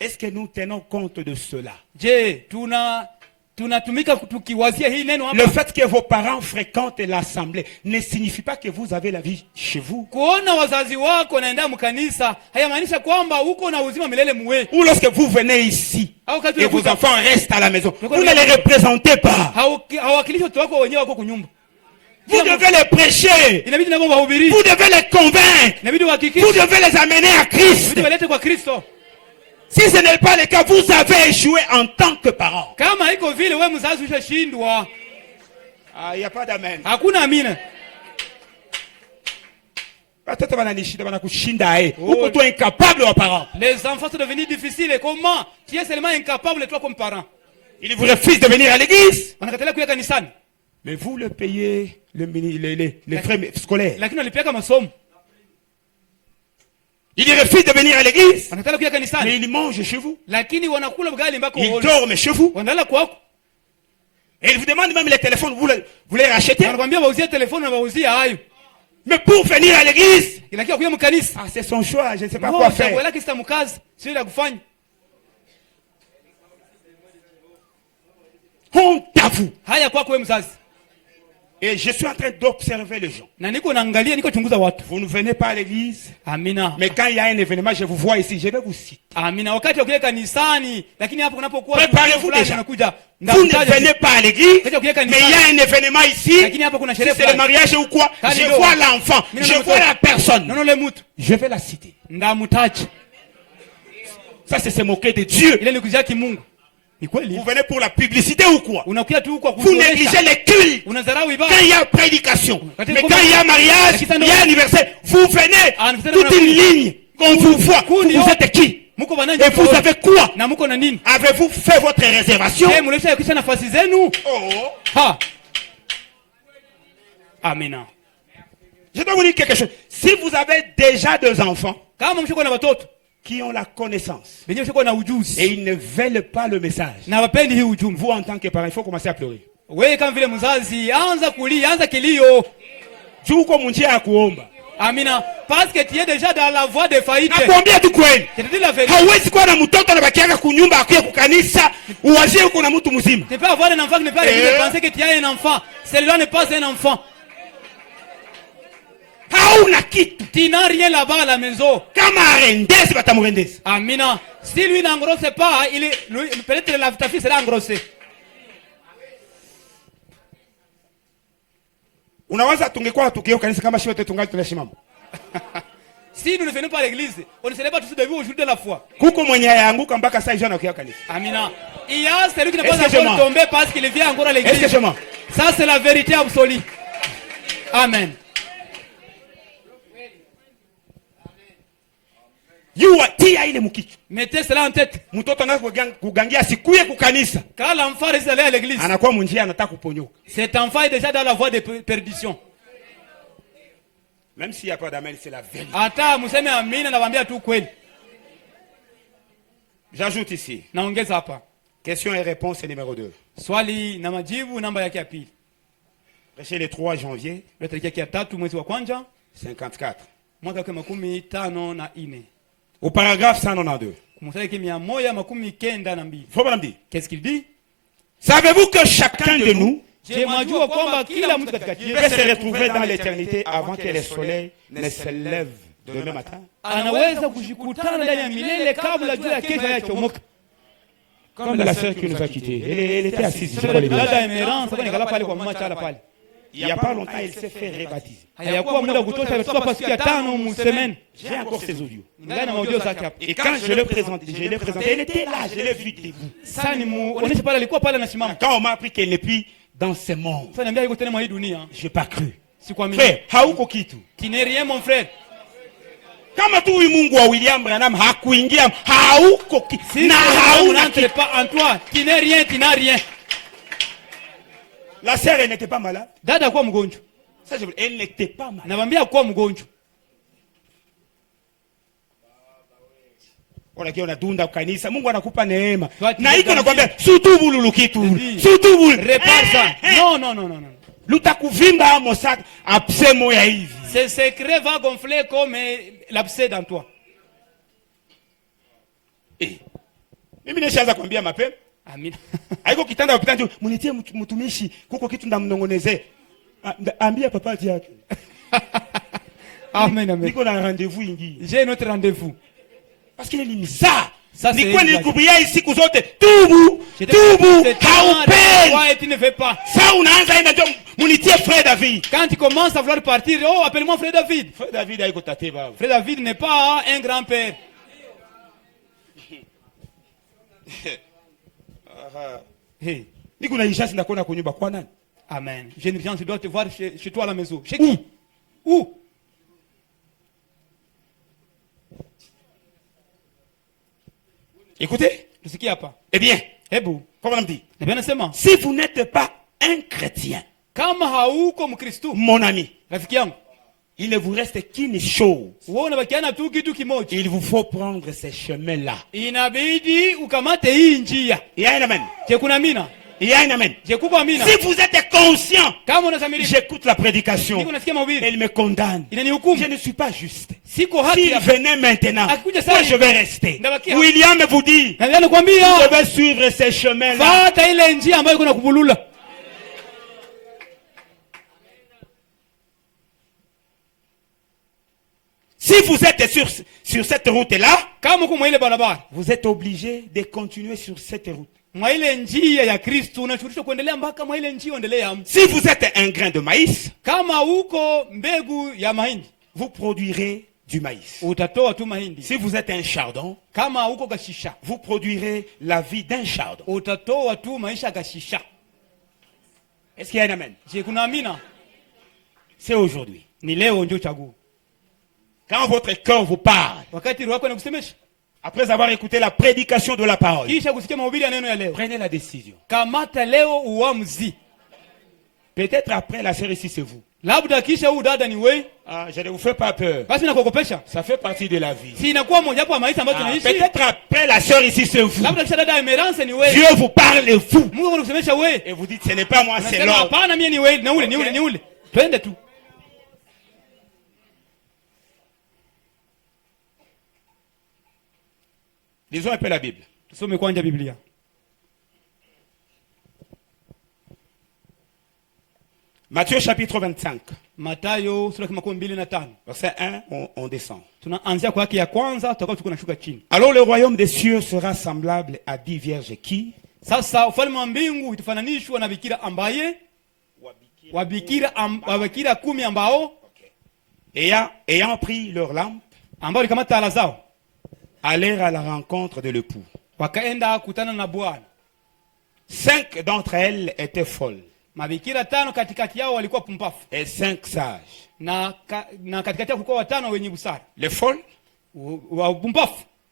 Est-ce que nous tenons compte de cela? Je, tunatumika tukiwazia hii neno hapa? Le fait que vos parents fréquentent l'assemblée ne signifie pas que vous avez la vie chez vous. Kuona wazazi wako naenda mkanisa hayamaanisha kwamba uko na uzima milele muwe. Ou lorsque vous venez ici et vos enfants restent à la maison, vous ne les représentez pas. Hawakilishi watoto wako wenyewe wako kunyumba. Vous devez les prêcher. Vous devez les convaincre. Vous devez les amener à Christ. Si ce n'est pas le cas, vous avez échoué en tant que parent. Il n'y a pas d'amen. Les enfants sont devenus difficiles. Et comment? Tu es seulement incapable toi comme parent. Il vous refuse de venir à l'église. Mais mais vous le payez les frais scolaires. Il refuse de venir à l'église. Mais il mange chez vous. Il dort chez vous. Et il vous demande même les téléphones, vous les rachetez. Mais pour venir à l'église, c'est son choix, je ne sais pas quoi faire. Honte à vous. Et je suis en train d'observer les gens. Vous ne venez pas à l'église. Mais quand il y a un événement, je vous vois ici, je vais vous citer. Préparez-vous déjà. Vous ne venez pas à l'église, mais il y a un événement ici. Si c'est le mariage ou quoi, je vois l'enfant, je vois la personne. Je vais la citer. Ça, c'est se moquer de Dieu. Vous venez pour la publicité ou quoi? Vous négligez les cultes. Quand il y a prédication, mais quand il y a mariage, il y a anniversaire, vous venez toute une ligne. On vous voit. Vous êtes qui? Et vous avez quoi? Avez-vous fait votre réservation? Oh. Amina. Je dois vous dire quelque chose. Si vous avez déjà 2 enfants qui ont la connaissance et ils ne veulent pas le message, vous en tant que parent, il faut commencer à pleurer. Amina, parce que tu es déjà dans la voie de faillite. Nakwambia tu kweli. Hauwezi kuwa na mtoto anabakianga kunyumba akuye kukanisa uwazie uko na mtu mzima. Tu peux avoir un enfant qui ne peut pas penser que tu as un enfant. Celui-là n'est pas un enfant. Hauna kitu. Tu n'as rien là-bas à la maison. Kama arendezi batamurendezi. Amina, si lui n'engrosse pas, peut-être ta fille sera engrossée. Unawaza tungekuwa tukio kanisa kama shiote tungali tunashimama. Si nous ne venons pas à l'église, on ne serait pas tous debout au jour de la foi. Kuko mwenye yaanguka mpaka saa hizo anakuja kanisa. Amina. Il y a celui qui n'est pas encore tombé parce qu'il vient encore à l'église. Ça c'est la vérité absolue. Amen. Mettez cela en tête. Quand l'enfant reste allé à l'église, cet enfant est déjà dans la voie de perdition. Même s'il n'y a pas d'amen, c'est la vérité. J'ajoute ici. Question et réponse numéro 2. Prêché le 3 janvier 54. Au paragraphe 192. Qu'est-ce qu'il dit? Savez-vous que chacun de nous peut se retrouver dans l'éternité avant que le soleil ne se lève demain matin? Comme la sœur qui nous a quittés. Elle était assise. Il n'y a pas longtemps, elle s'est fait rebaptiser. J'ai encore ses audios. Et quand je l'ai présenté, elle était là, je l'ai vu debout. Quand on m'a appris qu'elle n'est plus dans ce monde, je n'ai pas cru. Frère, tu n'es rien, mon frère. Kama tu Mungu wa William Branham hakuingia hauko na hauna pas en toi, tu n'es rien, tu n'as rien. La sœur elle n'était pas malade. Dada kwa mgonjwa. Elle n'était pas malade. Naambia kwa mgonjwa. Ona dunda kanisa, Mungu anakupa neema. Na iko nakwambia sutubu lulukitu. Sutubu reparsa. Non. Lutakuvimba amosaka abcès moya hivi. Ce secret va gonfler comme l'abcès dans toi. Mimi nishaanza kwambia mapema. Amina. Haiko kitanda upitanje munitie mtumishi kuko kitu ndamnongoneze. Ambia papa yake. Amen. Niko na rendez-vous ingi. J'ai notre rendez-vous. Parce qu'il est misa. Ni kweli nikubia siku zote tubu haupeni. Ouais, tu ne veux pas. Ça unaanza enda ndio munitie frère David. Quand tu commences à vouloir partir, oh appelle-moi frère David. Frère David haiko tate baba. Frère David n'est pas un grand-père. Hey. Niko na ishasi ndakona kunyumba kwa nani? Amen. J'ai une urgence, je dois te voir chez toi à la maison. Chez qui? Où? Écoutez. Ce qu'il n'y a pas. Eh bien. Hebu. Comment on dit? Eh bien, nasema. Si vous n'êtes pas un chrétien. Kama hauko mkristo. Mon ami. Rafiki yangu. Il ne vous reste qu'une chose. Il vous faut prendre ces chemins-là. Inabidi ukamate hii njia. Il y a un amen. Jekunamina. Il y a un amen. Si vous êtes conscient, j'écoute la prédication. Elle me condamne. Je ne suis pas juste. S'il venait maintenant, moi je vais rester. William vous dit, vous devez suivre ces chemins-là. Si vous êtes sur cette route-là, vous êtes obligé de continuer sur cette route. Si vous êtes un grain de maïs, vous produirez du maïs. Si vous êtes un chardon, vous produirez la vie d'un chardon. Est-ce qu'il y a un amen? C'est aujourd'hui. Quand votre cœur vous parle, après avoir écouté la prédication de la parole, prenez la décision. Peut-être après la série ici, c'est vous. Je ne vous fais pas peur. Ça fait partie de la vie. Peut-être après la sœur ici, c'est vous. Dieu vous parle et vous. Et vous dites, ce n'est pas moi, c'est l'homme. Lisons un peu la Bible. Matthieu chapitre 25. Verset 1, on descend. Alors le royaume des cieux sera semblable à 10 vierges qui, ayant pris leur lampe, allèrent à la rencontre de l'époux. 5 d'entre elles étaient folles. Et 5 sages. Les folles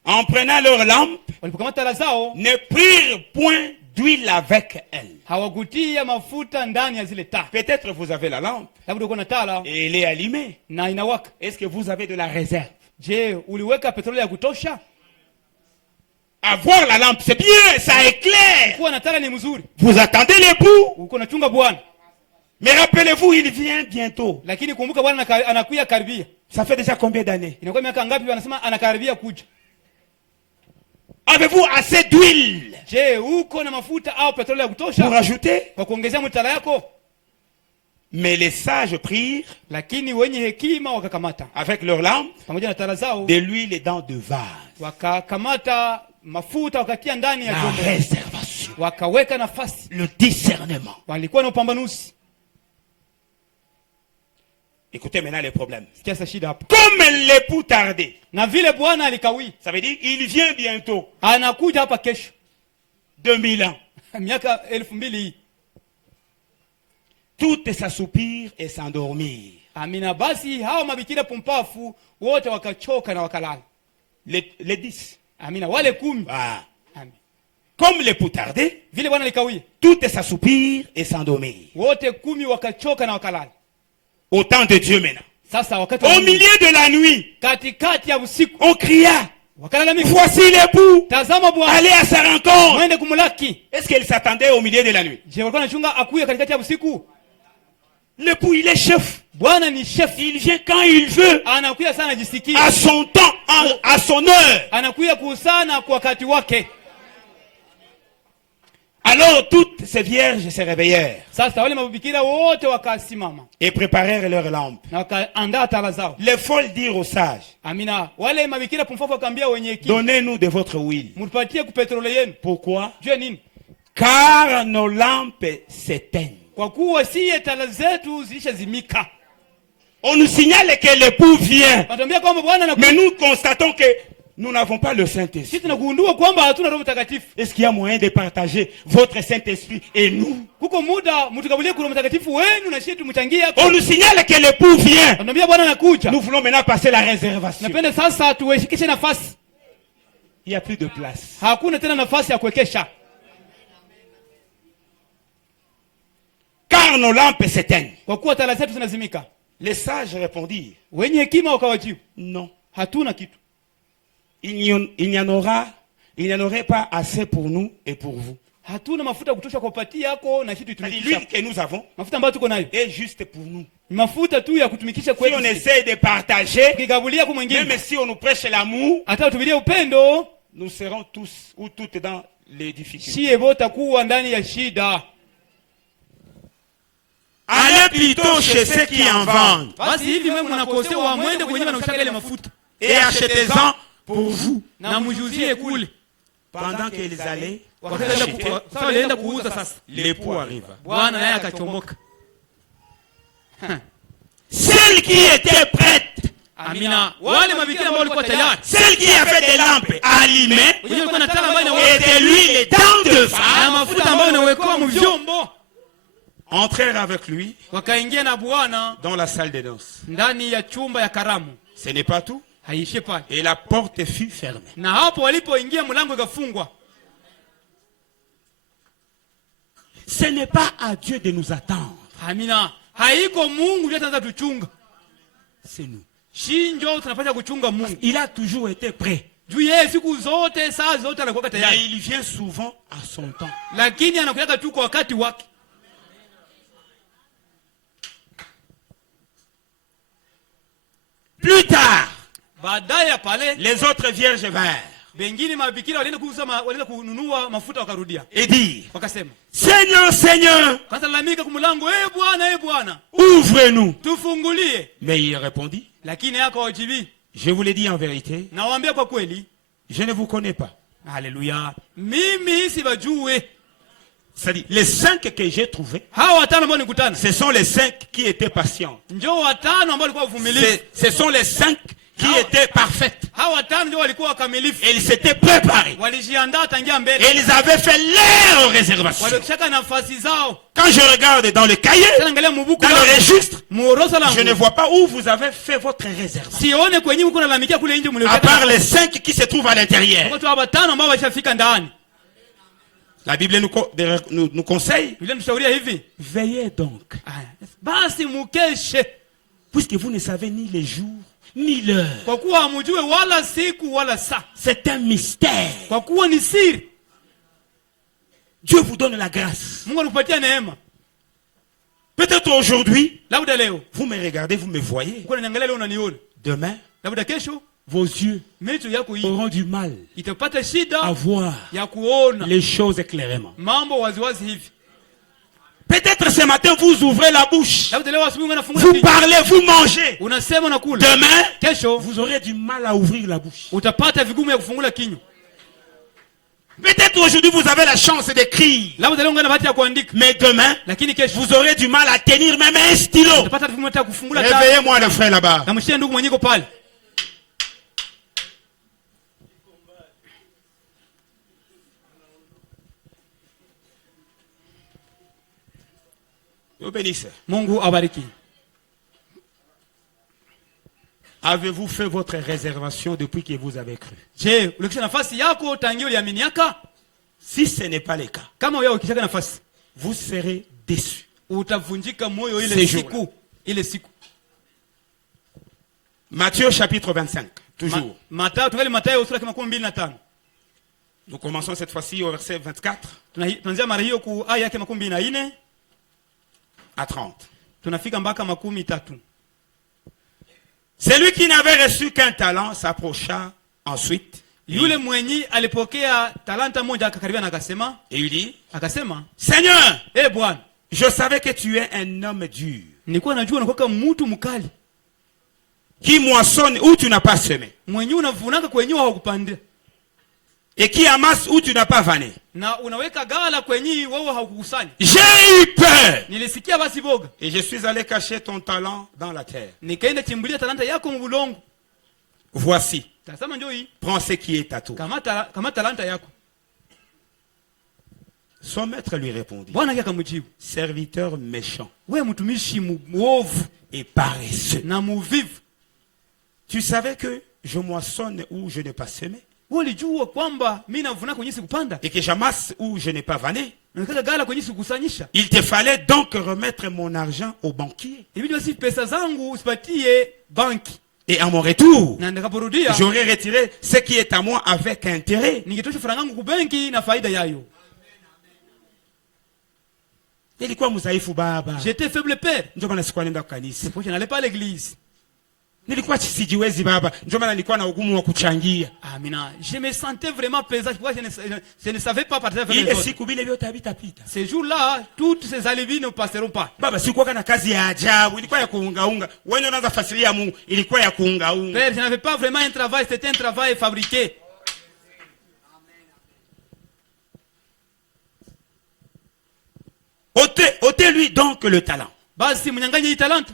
en prenant leur lampe, ne prirent point d'huile avec elle. Peut-être vous avez la lampe et elle est allumée. Est-ce que vous avez de la réserve? Avoir la lampe, c'est bien, ça éclaire. Vous attendez l'époux. Mais rappelez-vous, il vient bientôt. Ça fait déjà combien d'années? Avez-vous assez d'huile pour ajouter? Mais les sages prirent avec leur lampe de l'huile dans de vases. La réservation, le discernement. Écoutez maintenant les problèmes. Comme l'époux tardait, ça veut dire il vient bientôt. 2000 ans. Tout s'assoupir et s'endormir. Les 10. Ah. Comme l'époux tardait, tout s'assoupir et s'endormir. Au temps de Dieu maintenant. Au milieu de la nuit, on cria, voici l'époux, allez à sa rencontre. Est-ce qu'elle s'attendait au milieu de la nuit? L'époux, il est chef. Il vient quand il veut, à son temps, à son heure. Alors toutes ces vierges se réveillèrent et préparèrent leurs lampes. Les folles dirent aux sages, donnez-nous de votre huile. Pourquoi? Car nos lampes s'éteignent. On nous signale que l'époux vient, mais nous constatons que nous n'avons pas le Saint-Esprit. Est-ce qu'il y a moyen de partager votre Saint-Esprit et nous? On nous signale que l'époux vient. Nous voulons maintenant passer la réservation. Il n'y a plus de place. Car nos lampes s'éteignent. Les sages répondirent, non. Il n'y en aurait pas assez pour nous et pour vous. L'huile que nous avons est juste pour nous. Si on essaie de partager, même si on nous prêche l'amour, nous serons tous ou toutes dans les difficultés. Allez plutôt chez ceux qui en vendent et achetez-en pour vous. Pendant qu'ils allaient acheter, l'époux arriva. Celle qui était prête, celle qui avait des lampes allumées et de l'huile dans de vases, entrèrent avec lui dans la salle de noces. Ce n'est pas tout. Et la porte fut fermée. Ce n'est pas à Dieu de nous attendre. C'est nous. Il a toujours été prêt. Mais il vient souvent à son temps. Plus tard, les autres vierges vinrent et dirent, Seigneur, Seigneur, ouvre-nous. Mais il répondit, je vous l'ai dit en vérité, je ne vous connais pas. Alléluia. C'est-à-dire, les 5 que j'ai trouvés, ce sont les 5 qui étaient patients. Ce sont les 5 qui étaient parfaites. Et ils s'étaient préparés. Et ils avaient fait leur réservation. Quand je regarde dans le cahier, dans le registre, je ne vois pas où vous avez fait votre réservation. À part les 5 qui se trouvent à l'intérieur. La Bible nous conseille. Veillez donc. Puisque vous ne savez ni les jours, ni l'heure. C'est un mystère. Dieu vous donne la grâce. Peut-être aujourd'hui, vous me regardez, vous me voyez. Demain, vos yeux auront du mal à voir les choses clairement. Peut-être ce matin, vous ouvrez la bouche. Vous parlez, vous mangez. Demain, vous aurez du mal à ouvrir la bouche. Peut-être aujourd'hui, vous avez la chance d'écrire. Mais demain, vous aurez du mal à tenir même un stylo. Réveillez-moi le frère là-bas. Mungu abariki. Avez-vous fait votre réservation depuis que vous avez cru? Si ce n'est pas le cas, vous serez déçus. Matthieu chapitre 25, toujours. Nous commençons cette fois-ci au verset 24 à 30. Celui qui n'avait reçu qu'un talent s'approcha ensuite. Et il dit, Seigneur, je savais que tu es un homme dur, qui moissonne où tu n'as pas semé, et qui amasse où tu n'as pas vanné. J'ai eu peur. Et je suis allé cacher ton talent dans la terre. Voici. Prends ce qui est à toi. Son maître lui répondit, serviteur méchant et paresseux. Tu savais que je moissonne où je n'ai pas semé, et que j'amasse où je n'ai pas vanné. Il te fallait donc remettre mon argent au banquier. Et à mon retour, j'aurais retiré ce qui est à moi avec intérêt. J'étais faible père. C'est pourquoi je n'allais pas à l'église. Nilikuwa sijiwezi baba, ndio maana nilikuwa na ugumu wa kuchangia. Amina. Je me sentais vraiment pesant, je ne savais pas partager avec les autres. Siku vile vyote havitapita. Ces jours-là, toutes ces alibis ne passeront pas. Baba, sikuwa kana kazi ya ajabu, ilikuwa ya kuungaunga. Wewe unaanza fasiria Mungu, ilikuwa ya kuungaunga. Père, je n'avais pas vraiment un travail, c'était un travail fabriqué. Ôtez-lui donc le talent. Basi mnyang'anye talent.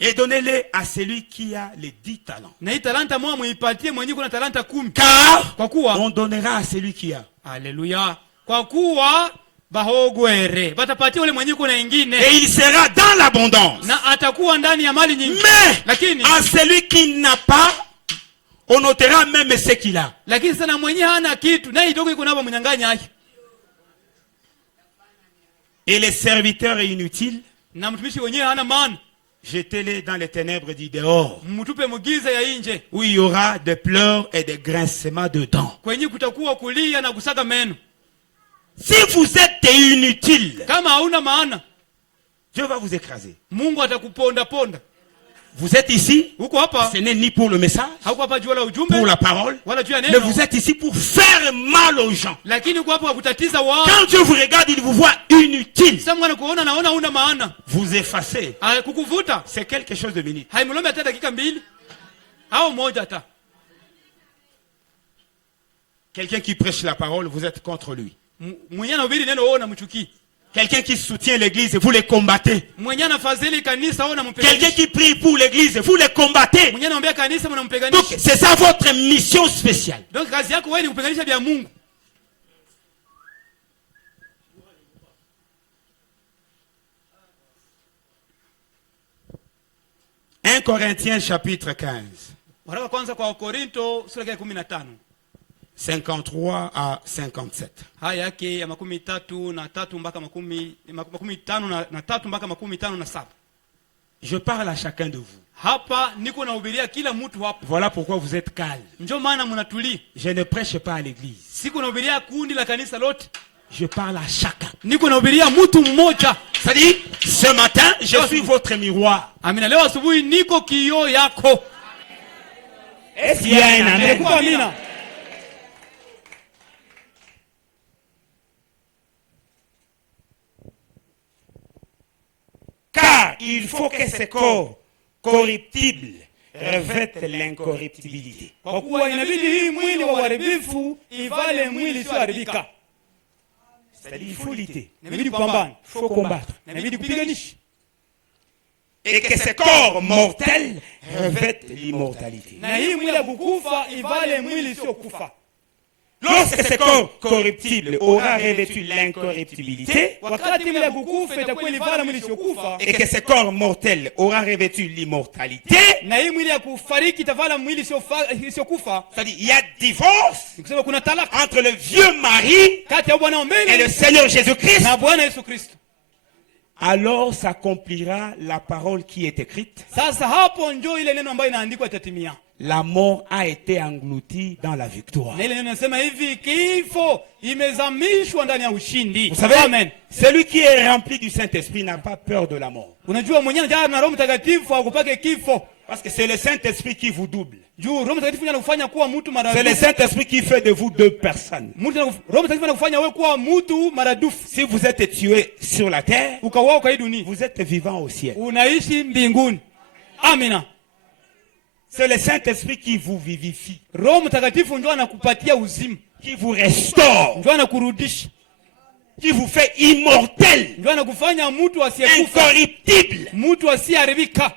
Et donnez-les à celui qui a les 10 talents. Car on donnera à celui qui a. Alléluia. Et il sera dans l'abondance. Mais à celui qui n'a pas, on ôtera même ce qu'il a. Et les serviteurs inutiles, jetez-les dans les ténèbres du dehors, où il y aura des pleurs et des grincements de dents. Si vous êtes inutile, Dieu va vous écraser. Vous êtes ici, ce n'est ni pour le message, pour la parole, mais vous êtes ici pour faire mal aux gens. Quand Dieu vous regarde, il vous voit inutile. Vous effacez. C'est quelque chose de minute. Quelqu'un qui prêche la parole, vous êtes contre lui. Quelqu'un qui soutient l'église, vous les combattez. Quelqu'un qui prie pour l'église, vous les combattez. Donc c'est ça votre mission spéciale. Donc 1 Corinthiens chapitre 15. 53 à 57. Je parle à chacun de vous. Voilà pourquoi vous êtes calme. Je ne prêche pas à l'église. Je parle à chacun. C'est-à-dire, ce matin, je suis votre miroir. Est-ce qu'il y a un amen? Car il faut que ce corps corruptible revête l'incorruptibilité. C'est-à-dire, il faut lutter, il faut combattre. Et que ce corps mortel revête l'immortalité. Lorsque ce corps corruptible aura revêtu l'incorruptibilité, et que ce corps mortel aura revêtu l'immortalité, c'est-à-dire il y a divorce entre le vieux mari et le Seigneur Jésus-Christ. Alors s'accomplira la parole qui est écrite. La mort a été engloutie dans la victoire. Vous savez, amen. Celui qui est rempli du Saint-Esprit n'a pas peur de la mort. Parce que c'est le Saint-Esprit qui vous double. C'est le Saint-Esprit qui fait de vous deux personnes. Si vous êtes tué sur la terre, vous êtes vivant au ciel. Amen. C'est le Saint-Esprit qui vous vivifie, qui vous restaure, qui vous fait immortel, incorruptible.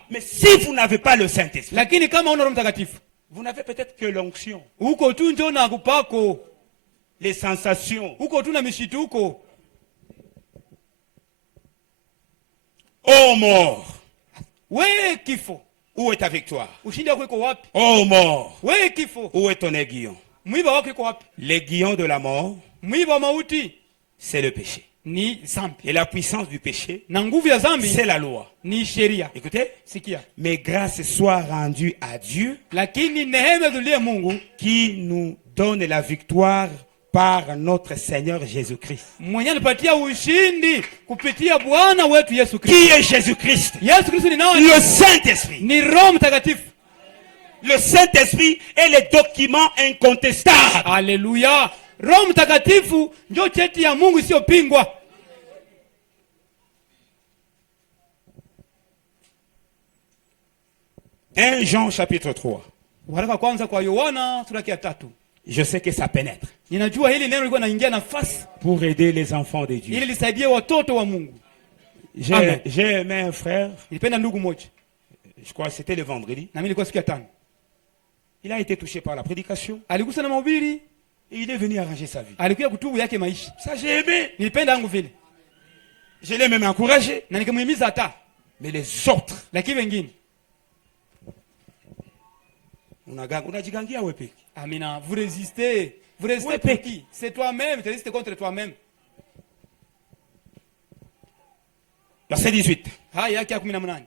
Mais si vous n'avez pas le Saint-Esprit, vous n'avez peut-être que l'onction, les sensations. Oh mort, où est ta victoire? Oh mort, où est ton aiguillon? L'aiguillon de la mort, c'est le péché. Et la puissance du péché, c'est la loi. Écoutez, mais grâce soit rendue à Dieu qui nous donne la victoire par notre Seigneur Jésus-Christ. Qui est Jésus-Christ? Le Saint-Esprit. Le Saint-Esprit est le document incontestable. Alléluia. Roho Mtakatifu ndio cheti ya Mungu isiyopingwa. Jean chapitre 3. Waraka kwanza kwa Yohana sura ya 3. Je sais que ça pénètre. Ninajua hili neno liko naingia nafasi pour aider les enfants de Dieu. Ili lisaidie watoto wa Mungu. J'ai aimé un frère. Nilipenda ndugu mmoja. Je crois que c'était le vendredi. Na mimi nilikuwa siku ya 5. Il a été touché par la prédication. Aligusa na mahubiri. Et il est venu arranger sa vie. Alikuja kutubu yake maisha. Ça j'ai aimé. Nilipenda yangu vile. Je l'ai même encouragé. Na nikamhimiza hata. Mais les autres, lakini wengine unajigangia wewe peke. Amina, vous résistez pour qui? C'est toi-même, tu résistes contre toi-même. Verset 18. Haya yake ya 18.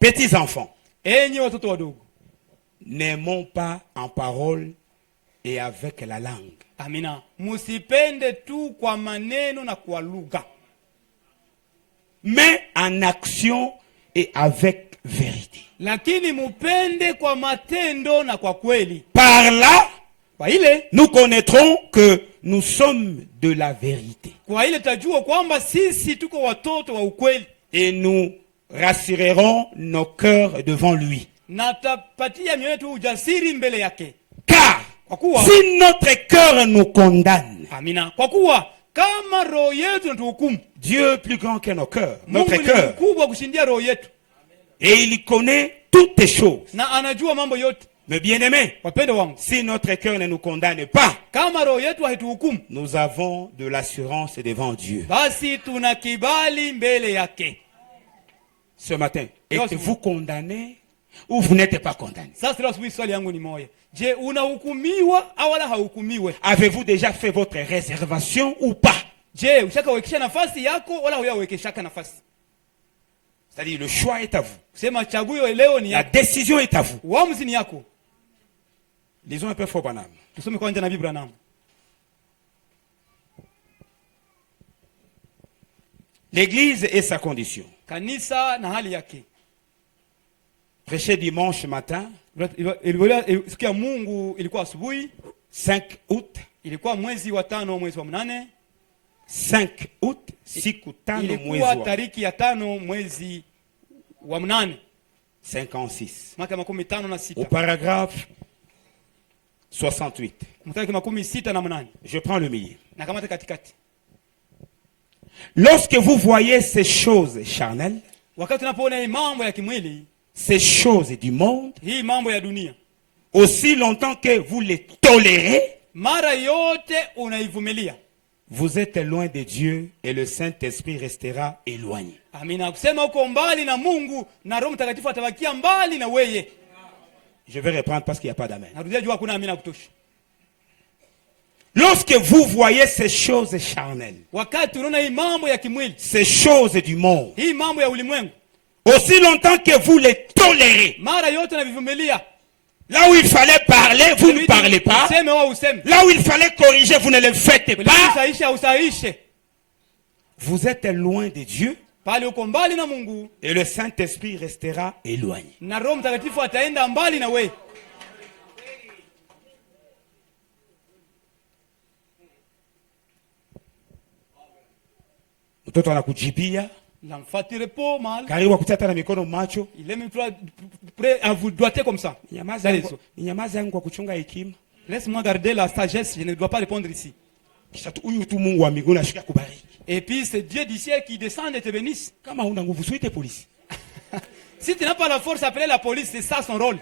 Petits enfants, enyi watoto wadogo, n'aimons pas en parole et avec la langue. Amina, musipende tu kwa maneno na kwa lugha, mais en action et avec vérité. Lakini mupende kwa matendo na kwa kweli. Par là, kwa ile nous connaîtrons que nous sommes de la vérité. Kwa ile tajua kwamba sisi tuko watoto wa ukweli. Et nous rassurerons nos cœurs devant lui. Na tapatia mioyo yetu ujasiri mbele yake. Car si notre cœur nous condamne, Amina, kwa kuwa kama roho yetu inatuhukumu. Dieu est plus grand que nos cœurs, notre Mungu cœur. ni mkubwa kushindia roho yetu. Et il connaît toutes les choses. Na anajua mambo yote. Mais bien-aimés, Wapendwa wangu, si notre cœur ne nous condamne pas, kama roho yetu haituhukumu, nous avons de l'assurance devant Dieu. basi tuna kibali mbele yake. Ce matin, êtes-vous condamné ou vous n'êtes pas condamné? Sasa leo asubuhi swali yangu ni moja. Je, unahukumiwa au wala hauhukumiwe? Avez-vous déjà fait votre réservation ou pas? Je, ushakawekesha nafasi yako wala huyawekeshaka nafasi? C'est-à-dire le choix est à vous. Sema chaguo leo ni La yako. décision est à vous. Uamuzi ni yako. Lisons un peu fort Branham. Tusome kwanza na Biblia naam. L'église et sa condition. Kanisa na hali yake. Prêcher dimanche matin, Siku ya Mungu ilikuwa asubuhi, 5 août. ilikuwa mwezi wa 5 mwezi wa 8. 5 août, siku tano mwezi Ilikuwa wa tariki ya 5 mwezi wa 8. 56. Mwaka 56. Au paragraphe 68. Mstari 68. Je prends le milieu. Na kamata katikati. Lorsque vous voyez ces choses charnelles, Wakati unapoona hii mambo ya kimwili, ces choses du monde, hii mambo ya dunia, aussi longtemps que vous les tolérez, mara yote unaivumilia, vous êtes loin de Dieu et le Saint-Esprit restera éloigné. amina, kusema uko mbali na Mungu na Roho Mtakatifu atabakia mbali na weye. Je vais reprendre parce qu'il n'y a pas d'amen. Narudia jua kuna amina kutosha. Lorsque vous voyez ces choses charnelles, Wakati unaona hii mambo ya kimwili, ces choses du monde, hii mambo ya ulimwengu, aussi longtemps que vous les tolérez, mara yote unavivumilia. là où il fallait parler, vous ne parlez pas. Useme au useme. Là où il fallait corriger, vous ne le faites pas. Usaishe usaishe. Vous êtes loin de Dieu Pale uko mbali na Mungu et le Saint-Esprit restera éloigné. na Roho Mtakatifu ataenda mbali na wewe. Mtoto anakujibia, Namfatire po mal. karibu akutata na mikono macho. Il est même prêt à vous doiter comme ça. Nyamaza yangu kwa kuchunga hekima. Laisse-moi garder la sagesse, je ne dois pas répondre ici. Kisha huyu tu Mungu wa mbinguni ashika kubariki. Et puis c'est Dieu du ciel qui descend et te bénisse. Kama huna nguvu suite polisi. Si tu n'as pas la force, appelez la police, c'est ça son rôle.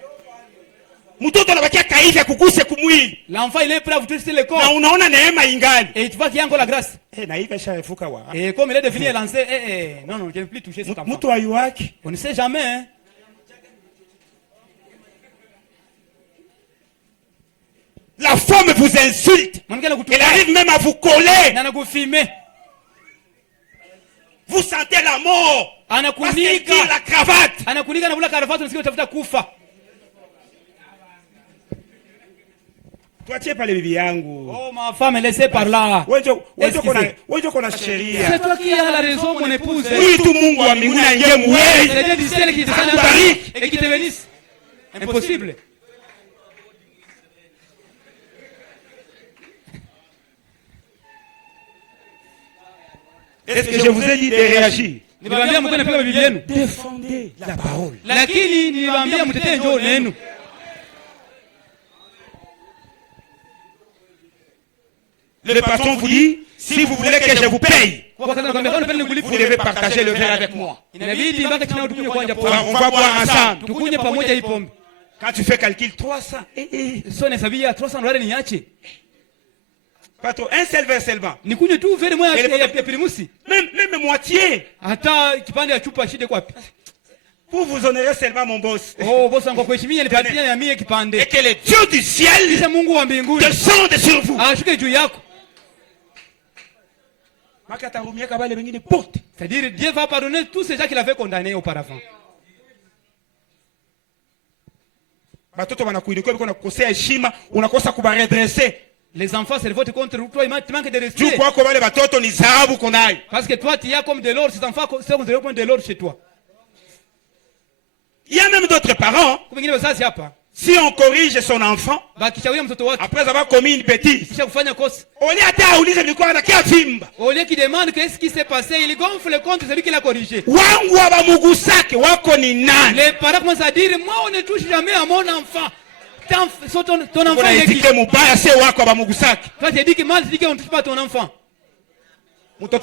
Mtoto anabakia kaivi akuguse kumwili. L'enfant il est prêt à vous toucher le Na corps. unaona neema ingali. Et tu vois qu'il y a encore la grâce. Na hivi asharefuka wa. Et comme il est devenu lancé, non, je ne veux plus toucher cet enfant. Mtu ayuaki. On ne sait jamais, hein. La femme vous insulte. Elle arrive même à vous coller. Vous sentez la mort. Parce qu'elle tire la cravate. Anakunika na vula karavati unasikia utafuta kufa. Tuachie pale bibi yangu. Oh ma femme, laissez par là. Wewe kona sheria. C'est toi qui as la raison, mon épouse. Huyu tu Mungu wa mbinguni aingie muwei. C'est Dieu du ciel qui descend et qui te bénisse. Impossible. Est-ce que je vous ai dit de réagir? Niwaambia mko napewa Biblia yenu. Défendez la parole. Lakini niwaambia mtetee njoo neno. Le patron vous dit, si vous voulez que je vous paye, vous devez partager le verre avec moi. On va boire ensemble. Quand tu fais calcul, 300. Patron, un seul verre seulement. Même moitié. Pour vous honorer seulement mon boss. Et que le Dieu du ciel descende sur vous. C'est-à-dire Dieu va pardonner tous ces gens qu'il avait condamnés auparavant. Les enfants se révoltent contre toi, tu manques de respect. Parce que toi tu as comme de l'or, ces enfants sont comme de l'or chez toi. Il y a même d'autres parents. Si on corrige son enfant, après avoir commis une bêtise, au lieu qu'il demande qu'est-ce qui s'est passé, il gonfle le compte de celui qui l'a corrigé. Les parents commencent à dire, moi on ne touche jamais à mon enfant. Ton enfant est qui? Toi tu as dit que mal, tu dis qu'on ne touche pas à ton enfant. Quand ton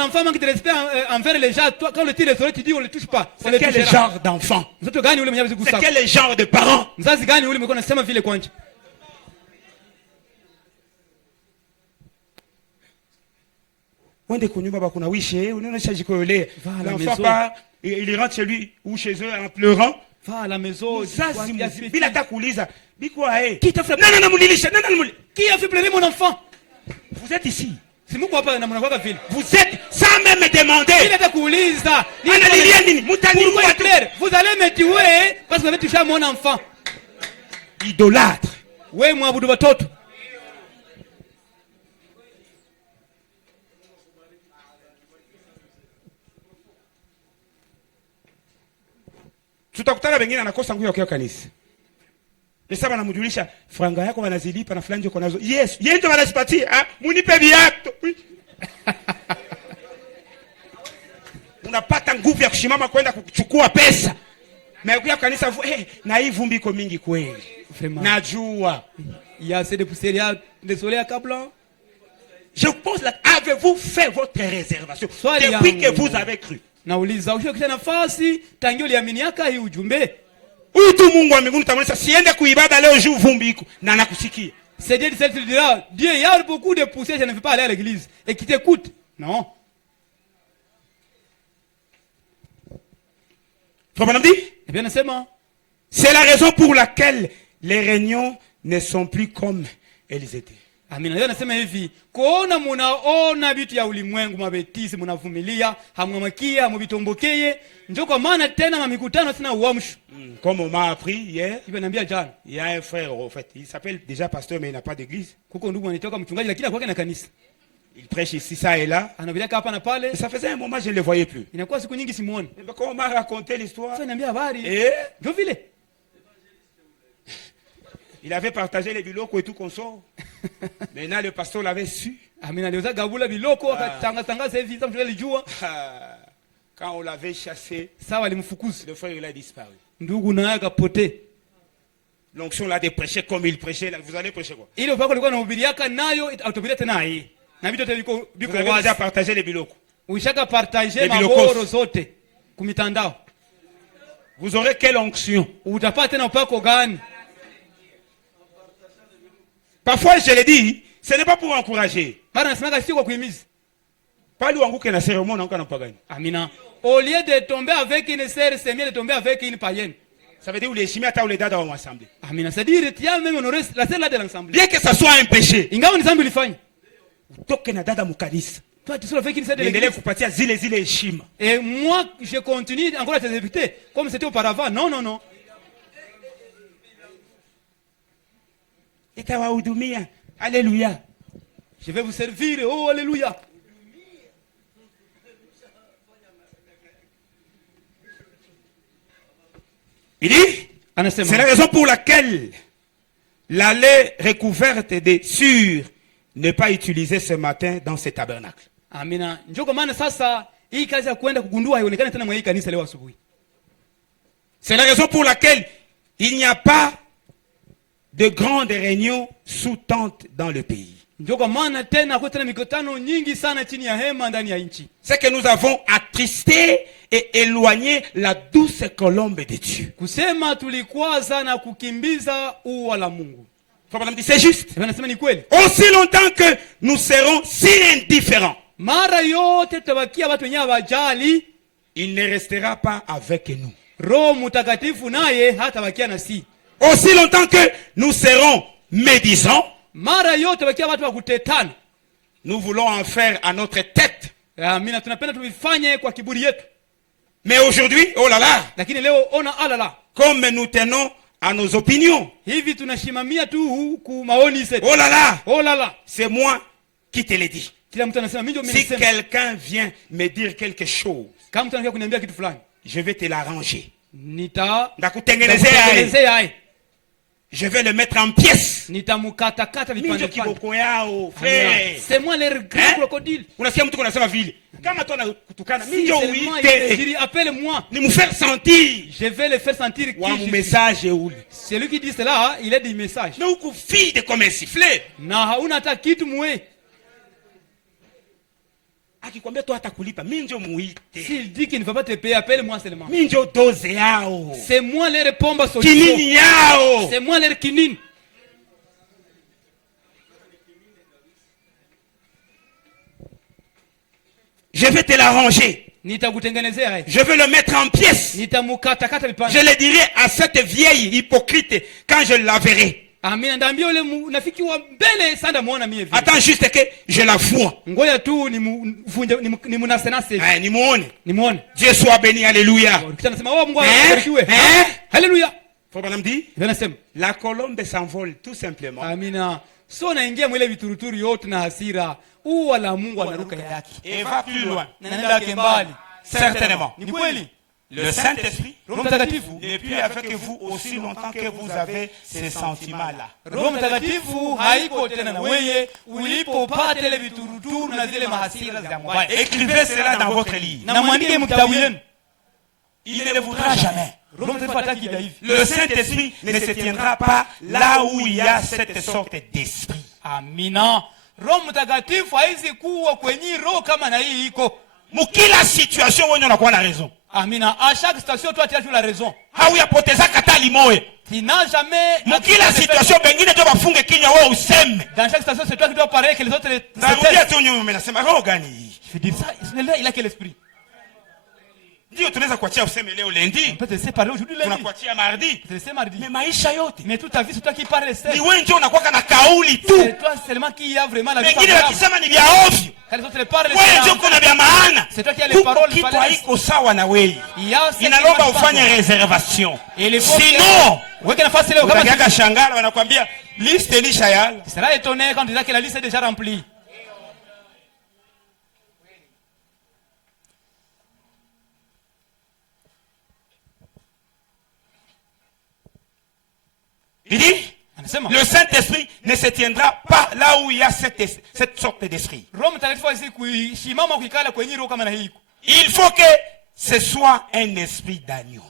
enfant manque de respect envers les gens, toi, quand le tire les oreilles, tu dis on ne le touche pas. C'est quel genre d'enfant? C'est quel genre de parents? L'enfant part, il rentre chez lui ou chez eux en pleurant. Va à la maison. Qui t'a fait pleurer? Qui a fait pleurer mon enfant? Vous êtes ici. Vous êtes sans même me demander. Vous allez me tuer parce que vous avez touché à mon enfant. Idolâtre. Oui, moi, vous devez tout. Tutakutana wengine anakosa nguvu ya kuja kanisa. Pesa wanamjulisha franga yako wanazilipa na fulani uko nazo. Yes, yeye ndio wanasipatia, munipe viatu. Unapata nguvu ya kushimama kwenda kuchukua pesa. Na kuja kanisa na hii vumbi iko mingi kweli. Najua. Il y a assez de poussière de soleil à Kablan. Je pose là, avez-vous fait votre réservation depuis que vous avez cru? Nauliza ukisha nafasi tangi uliaminiaka hii ujumbe. Huyu tu Mungu wa mbinguni tamwona siende kuibada leo juu vumbi iko na nakusikia. C'est Dieu qui dira, Dieu, il y a beaucoup de poussière, je ne veux pas aller à l'église et qui t'écoute. Non. Eh bien, c'est la raison pour laquelle les réunions ne sont plus comme elles étaient. Amina. Nasema hivi, kuona munaona vitu ya ulimwengu mabetisi munavumilia, hamwamakia, hamubitombokeye, ndio kwa maana tena mamikutano sina uamsho. Comme on m'a appris hier, il y a un frère en fait, il s'appelle déjà pasteur mais il n'a pas d'église. Kuko ndugu anitoka mchungaji lakini hakuwa na kanisa. Il prêche ici ça et là. Anabileka hapa na pale. Ça faisait un moment je ne le voyais plus. Inakuwa siku nyingi simuone. Mais comment on m'a raconté l'histoire? Sasa niambia habari. Ndio vile. Il avait partagé les biloko et tout consort. Maintenant le pasteur l'avait su. Amina leo gabula biloko akatangaza hivi sasa mchungaji alijua. Quand on l'avait chassé, sawa walimfukuza. Le frère il a disparu. Ndugu naye akapotea. L'onction l'a prêché comme il prêchait, là, vous allez prêcher quoi? Ile upako alikuwa anahubiriaka nayo utahubiria tena hii. Na vitu biko wazi. Vous avez déjà partagé les biloko. Ushaka partager maboro zote kumitandao. Vous aurez quelle onction? Utapata tena upako gani? Parfois je le dis, ce n'est pas pour encourager. Mara nasemanga sio kwa kuhimiza. Pali wanguke na cérémonie na pagani. Amina. Au lieu de tomber avec une sœur, c'est mieux de tomber avec une païenne. Ça veut dire où les chimia ta ou les dada vont assembler. Amina. C'est-à-dire tu as même honoré la sœur là de l'ensemble. Bien que ça soit un péché. Ingawa ni dhambi ulifanya. Utoke na dada mukanisa. Toi tu seras avec une sœur de l'église. Endelee kupatia zile heshima. Et moi je continue encore à te respecter comme c'était auparavant. Non non non. Itawahudumia. Alléluia. Je vais vous servir. Oh alléluia. Il dit, c'est la raison pour laquelle l'allée recouverte de sûrs n'est pas utilisée ce matin dans ce tabernacle. Amina. Njoko maana sasa hii kazi ya kwenda kugundua haionekani tena mwa hii kanisa leo asubuhi. C'est la raison pour laquelle il n'y a pas de grandes réunions sous tente dans le pays. Njoko maana tena kwa tena mikutano nyingi sana chini ya hema ndani ya nchi. C'est que nous avons attristé et éloigné la douce colombe de Dieu. Kusema tulikwaza na kukimbiza ua la Mungu. C'est juste. Aussi longtemps que nous serons si indifférents, mara yote tabakia watu wenyewe wajali, il ne restera pas avec nous. Roho Mtakatifu naye hatabakia nasi. Aussi longtemps que nous serons médisants, mara yote bakia watu wa kutetana, nous voulons en faire à notre tête. Amina, tunapenda tuvifanye kwa kiburi yetu. Mais aujourd'hui, oh là là, lakini leo ona alala, comme nous tenons à nos opinions, hivi tunashimamia tu ku maoni zetu. Oh là là, oh là là, c'est moi qui te l'ai dit. Kila mtu anasema mimi ndio mimi. Si quelqu'un vient me dire quelque chose, kama mtu anakuja kuniambia kitu fulani, je vais te l'arranger. Ndakutengenezea. Je vais le mettre en pièces. Nitamukata kata vipande vipande. Kiboko yao, frère. C'est moi le grand crocodile. Unasikia mtu anasema vile. Si seulement il dit, appelle-moi. Je vais le faire sentir qui je suis. Celui qui dit cela, il a des messages. Na hauna hata kitu mwe. S'il dit qu'il ne va pas te payer, appelle-moi seulement. C'est moi les répondre solution. C'est moi les kinin. Je vais te l'arranger. Je vais le mettre en pièces. Je le dirai à cette vieille hypocrite quand je la verrai. Attends juste que je la vois. Dieu soit béni, alléluia. Alléluia. Faut pas me dire. La colombe s'envole tout simplement. Amina. So naingia mwile vituruturu yote na hasira. Uwa la Mungu anaruka yake. Et va plus loin. Nenda kembali. Certainement. Ni kweli. Le Saint-Esprit Roho Mtakatifu n'est plus avec vous aussi longtemps que vous avez ces sentiments-là. Roho Mtakatifu haiko tena na wewe ulipopata ile vituruturu na zile mahasira za mbaya. Écrivez cela dans votre livre. Na mwandike mkitabu yenu. Il ne le voudra jamais. Le Saint-Esprit ne se tiendra pas là où il y a cette sorte d'esprit. Amina. Roho Mtakatifu haizi kuwa kwenye roho kama na hii iko. Mukila situation wewe unakuwa na raison. Amina. À chaque situation toi tu as la raison. Hauyapoteza kata limoe. Tu n'as jamais. Mukila situation bengine tu bafunge kinywa wewe useme. Dans chaque situation c'est toi qui dois parler que les autres. Narudia tu nyuma nasema roho gani? Je dis ça, il a quel esprit? Ndio tunaweza kuachia useme leo lendi. On peut te laisser parler aujourd'hui lundi. Tunakuachia mardi. Te laisser mardi. Mais maisha yote. Mais toute ta vie c'est toi qui parles seul. Ni wewe ndio unakuwa na kauli tu. C'est toi seulement qui a vraiment la vie. Wengine wakisema ni vya ovyo. Quand les autres parlent wewe ndio kuna vya maana. C'est toi qui as les paroles. Kitu haiko sawa na wewe. Inalomba ufanye reservation. Sinon, wewe nafasi leo kama kaka shangala wanakuambia liste ni shayala. Sera étonné quand tu dis que la liste est déjà remplie. Il dit, le Saint-Esprit ne se tiendra pas là où il y a cette sorte d'esprit. Il faut que ce soit un esprit d'agneau.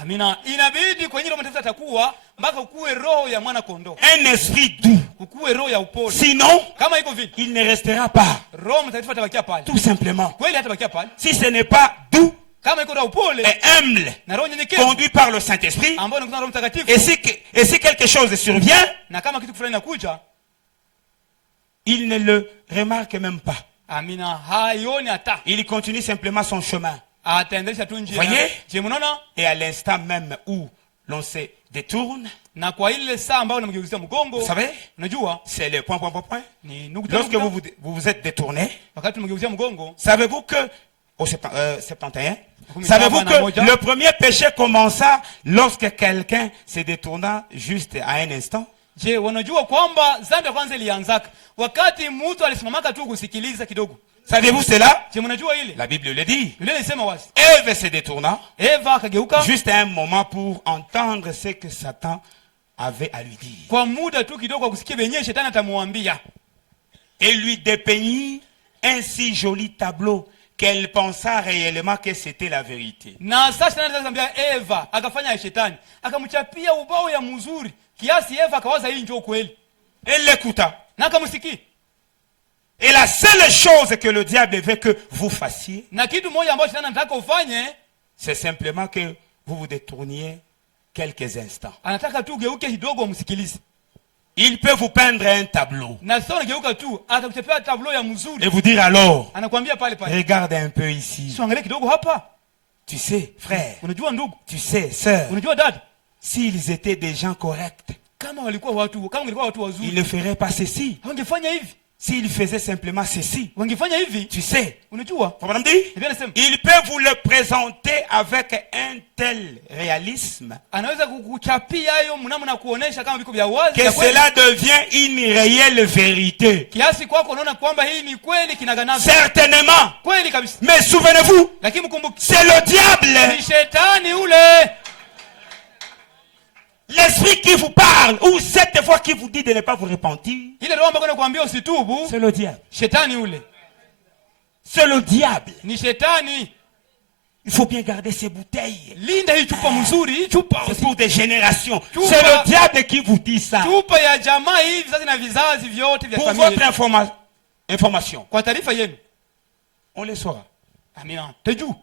Amina. Inabidi kwenye roho mtakatifu atakuwa mpaka ukuwe roho ya mwana kondoo. Un esprit doux. Ukuwe roho ya upole. Sinon, kama iko vile, il ne restera pas. Roho mtakatifu atabakia pale. Tout simplement. Kweli atabakia pale. Si ce n'est pas doux, kama iko roho upole et humble, na roho nyenyekevu, conduit par le Saint-Esprit, ambaye ni roho mtakatifu, et si quelque chose survient, na kama kitu fulani inakuja, il ne le remarque même pas. Amina. Haioni hata. Il continue simplement son chemin. Voyez? Et à l'instant même où l'on se détourne, vous savez, c'est le point. Lorsque vous vous êtes détourné, savez-vous que, au 71, savez-vous que le premier péché commença lorsque quelqu'un se détourna juste à un instant? Je, wanajua kwamba dhambi ya kwanza ilianzaka wakati mtu alisimamaka tu kusikiliza kidogo. Savez-vous cela? Je, mnajua ile? La Bible le dit. Biblia inasema wazi. Ève se détourna. Eva akageuka juste un moment pour entendre ce que Satan avait à lui dire. Kwa muda tu kidogo kusikia benye shetani atamwambia. Et lui dépeignit un si joli tableau qu'elle pensa réellement que c'était la vérité. Na sasa shetani anamwambia Eva, akafanya shetani, akamchapia ubao ya mzuri. Kiasi Eva akawaza hii ndio kweli. Elle l'écouta. Na akamsikia. Et la seule chose que le diable veut que vous fassiez, na kitu moja ambacho shetani anataka ufanye, c'est simplement que vous vous détourniez quelques instants. Anataka tu geuke kidogo umsikilize. Il peut vous peindre un tableau. Na sio geuka tu, atakuchapia tableau ya mzuri. Et vous dire alors, anakuambia pale pale, regarde un peu ici. Sio angalia kidogo hapa. Tu sais, frère. Unajua ndugu. Tu sais, sœur. Unajua dada. S'ils étaient des gens corrects, kama walikuwa watu wazuri, ils ne feraient pas ceci. Wangefanya hivi. S'il faisait simplement ceci, tu sais, unajua, il peut vous le présenter avec un tel réalisme que cela devient une réelle vérité. Certainement. Mais souvenez-vous, c'est le diable. L'esprit qui vous parle, ou cette fois qui vous dit de ne pas vous repentir, c'est le diable. C'est le diable. Ni shetani. Il faut bien garder ces bouteilles. Linda hii chupa mzuri, hii chupa. C'est pour des générations. C'est le diable qui vous dit ça. Chupa ya jamaa hii vizazi na vizazi vyote vya familia. Pour votre information. Kwa taarifa yenu. On les saura. Amina. Teju.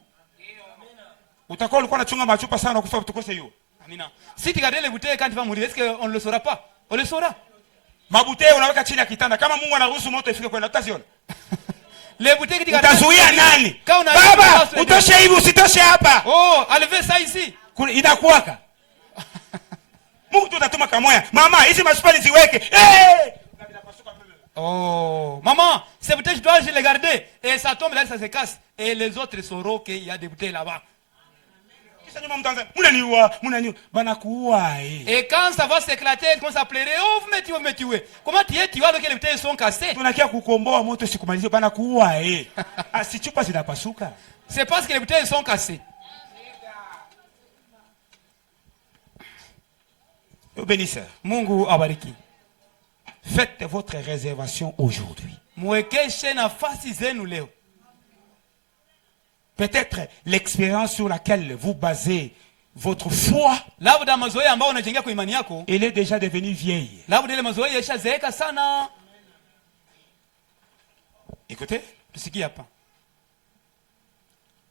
Utakuwa ulikuwa unachunga machupa sana kufa tukose hiyo. Amina. Si tikadele bouteille quand il va mourir, est-ce qu'on ne le saura pas? On le saura. Mabouteille unaweka chini ya kitanda kama Mungu anaruhusu moto ifike kwenda utaziona. Les bouteilles qui utazuia nani? Baba, utoshe hivi usitoshe hapa. Oh, enlevez ça ici. Inakuwaka. Mungu tu atatuma kamoya. Mama, hizi masupali ziweke. Hey! Oh, maman, ces bouteilles je dois les garder et ça tombe là ça se casse et les autres sauront qu'il y a des bouteilles là-bas. Et quand ça va s'éclater, quand ça plairait, oh vous me tuez. Comment tu es alors que les bouteilles sont cassées? C'est parce que les bouteilles sont cassées. Bénisseur. Mungu abariki. Faites votre réservation aujourd'hui. Mwekeshe nafasi zenu leo. Peut-être l'expérience sur laquelle vous basez votre foi, labda mazoea ambayo unajengea kwa imani yako, elle est déjà devenue vieille. Labda ile mazoea yashazeeka sana. Écoutez, tusikie hapa.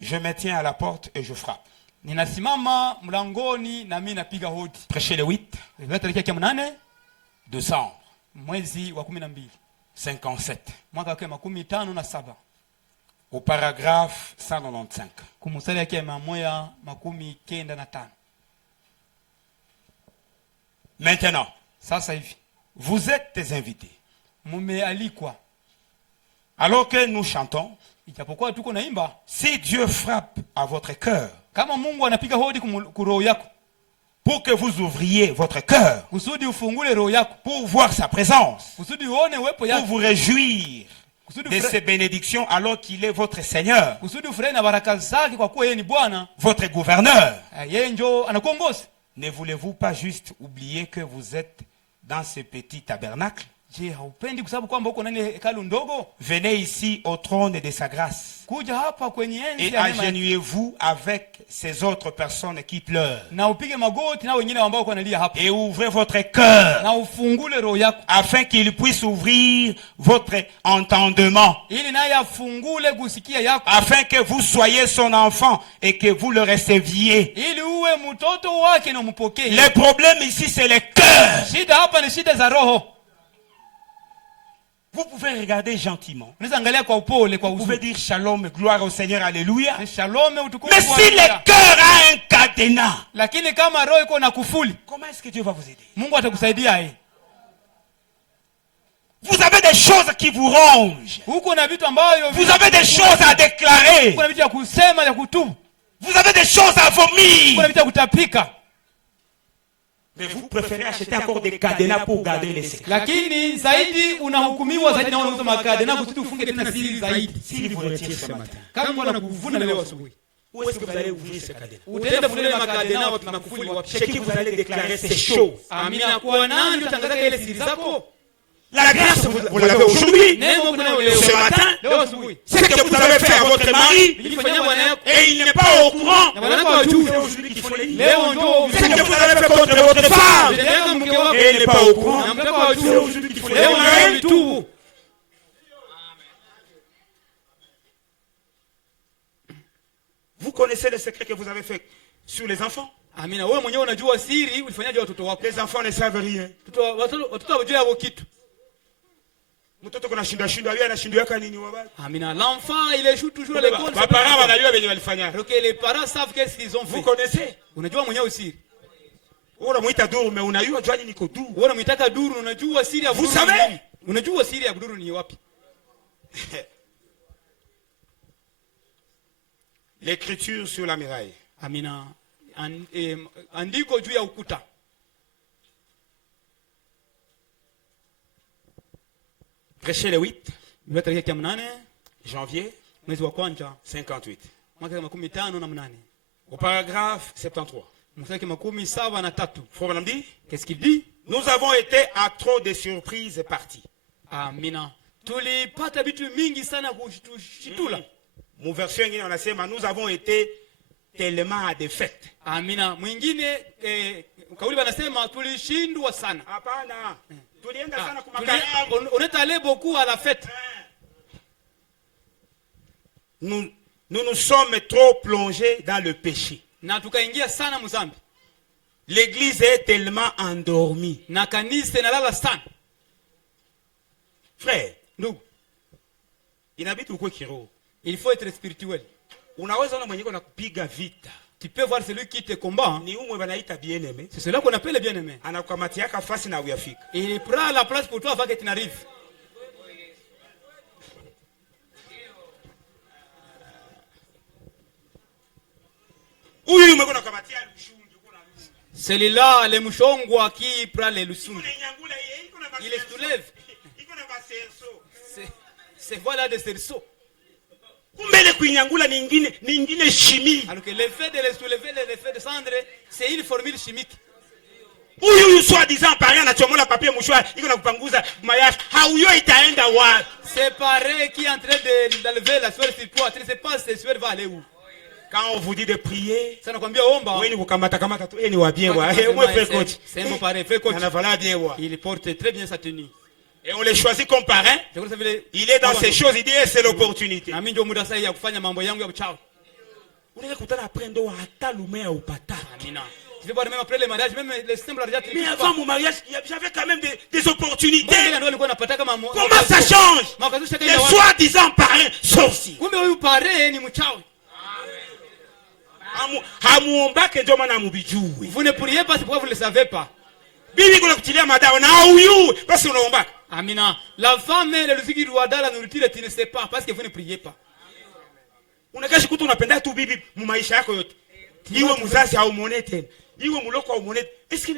Je me tiens à la porte et je frappe. Ninasimama mlangoni na mimi napiga hodi. Prêchez le 8 décembre mwezi wa 12 57 mwaka wa 57 au paragraphe 195. Kumusali yake 195. Maintenant, sasa hivi vous êtes des invités. Mumealikwa. Alors que nous chantons, ijapokuwa tuko naimba, si Dieu frappe à votre cœur, kama Mungu anapiga hodi ku roho yako, pour que vous ouvriez votre cœur, kusudi ufungule roho yako, pour voir sa présence, kusudi uone uwepo yake, pour vous réjouir de ses bénédictions alors qu'il est votre Seigneur, kusudi ufurahi na baraka zake kwa kuwa yeye ni Bwana, votre gouverneur. Yeye ndio anakuongoza. Ne voulez-vous pas juste oublier que vous êtes dans ce petit tabernacle? Je, haupendi kusababu kwamba uko ndani ya hekalu ndogo? Venez ici au trône de sa grâce. Kuja hapa kwenye enzi et agenouillez-vous avec ces autres personnes qui pleurent. Na upige magoti na wengine ambao wanalia hapa. Et ouvrez votre cœur. Na ufungule roho yako. Afin qu'il puisse ouvrir votre entendement. Ili naye afungule kusikia yako. Afin que vous soyez son enfant et que vous le receviez. Ili uwe mtoto wake na mpokee. Le problème ici c'est le cœur. Shida hapa ni shida za roho. Vous pouvez regarder gentiment. Vous pouvez dire shalom, gloire au Seigneur, alléluia. Mais si le cœur a un cadenas, comment est-ce que Dieu va vous aider? Vous avez des choses qui vous rongent. Vous avez des choses à déclarer. Vous avez des choses à vomir. Mais vous préférez acheter encore des cadenas pour garder les secrets. Lakini zaidi unahukumiwa zaidi na unauza makadena kusudi ufunge tena siri zaidi. Si vous retirez ce matin. Kama wanakuvuna leo asubuhi. Où est-ce que vous allez ouvrir ces cadenas? Utaenda kufunga makadena watu nakufuli wapi? Chez qui vous allez déclarer ces choses? Amina kwa nani utangaza ile siri zako? La grâce, vous l'avez aujourd'hui, ce matin, c'est que vous avez fait à votre mari, et il n'est pas au courant. C'est aujourd'hui qu'il faut le dire. C'est que vous avez fait contre votre femme, et il n'est pas au courant. C'est aujourd'hui qu'il faut le dire. Vous connaissez le secret que vous avez fait sur les enfants? Les enfants ne savent rien. Amina, l'enfant il échoue toujours à l'école. Les parents savent qu'est-ce qu'ils ont fait. Vous connaissez? Unajua mwenyewe usiri. Unamuita duru mais unajua jua nini ko duru. Unamuitaka duru unajua siri ya duru. Vous savez? Unajua siri ya duru ni wapi? L'écriture sur la muraille. Amina, andiko juu ya ukuta. Prêchez le 8 janvier 58. Au paragraphe 73. Frère Madame dit, qu'est-ce qu'il dit? Nous avons été à trop de surprises parties. Amina. tulipata vitu mingi sana kushitula. Mon version ingine wanasema nous avons été tellement à défaite. Amina. Mwingine kauli wanasema tulishindwa sana. Hapana. Tulienda sana kwa makaramu. On est allé beaucoup à la fête. Nous nous sommes trop plongés dans le péché. Na tukaingia sana mzambi. L'église est tellement endormie. Na kanisa inalala sana. Frère, ndugu, inabidi ukue kiroho. Il faut être spirituel. Unaweza ona mwenyewe na kupiga vita. Tu peux voir celui qui te combat. Ni umwe banaita bien-aimé. C'est cela qu'on appelle le bien-aimé. Anakukamatiaka fasi na uyafika. Il prend la place pour toi avant que tu n'arrives. Celui-là, le mouchongwa qui prend les lusung. Il les soulève. C'est voilà des cerceaux. Alors que l'effet de les soulever, l'effet de cendre, c'est une formule chimique. C'est pareil qui est en train d'enlever la sueur sur toi. Tu ne sais pas si la sueur va aller où. Quand on vous dit de prier, c'est un bon pareil, fait coach. Il porte très bien sa tenue. Et on les choisit comme parrain. Il est dans ces choses, il dit c'est l'opportunité. Tu veux voir même après le mariage, même les simples mariages. Mais avant mon mariage, j'avais quand même des opportunités. Comment ça change? Les soi-disant parrains sorciers. Vous ne priez pas, c'est pourquoi vous ne le savez pas. Amina. La femme, elle lui dit qu'il doit dans la nourriture et tu ne sais pas parce que vous ne priez pas. Est-ce qu'il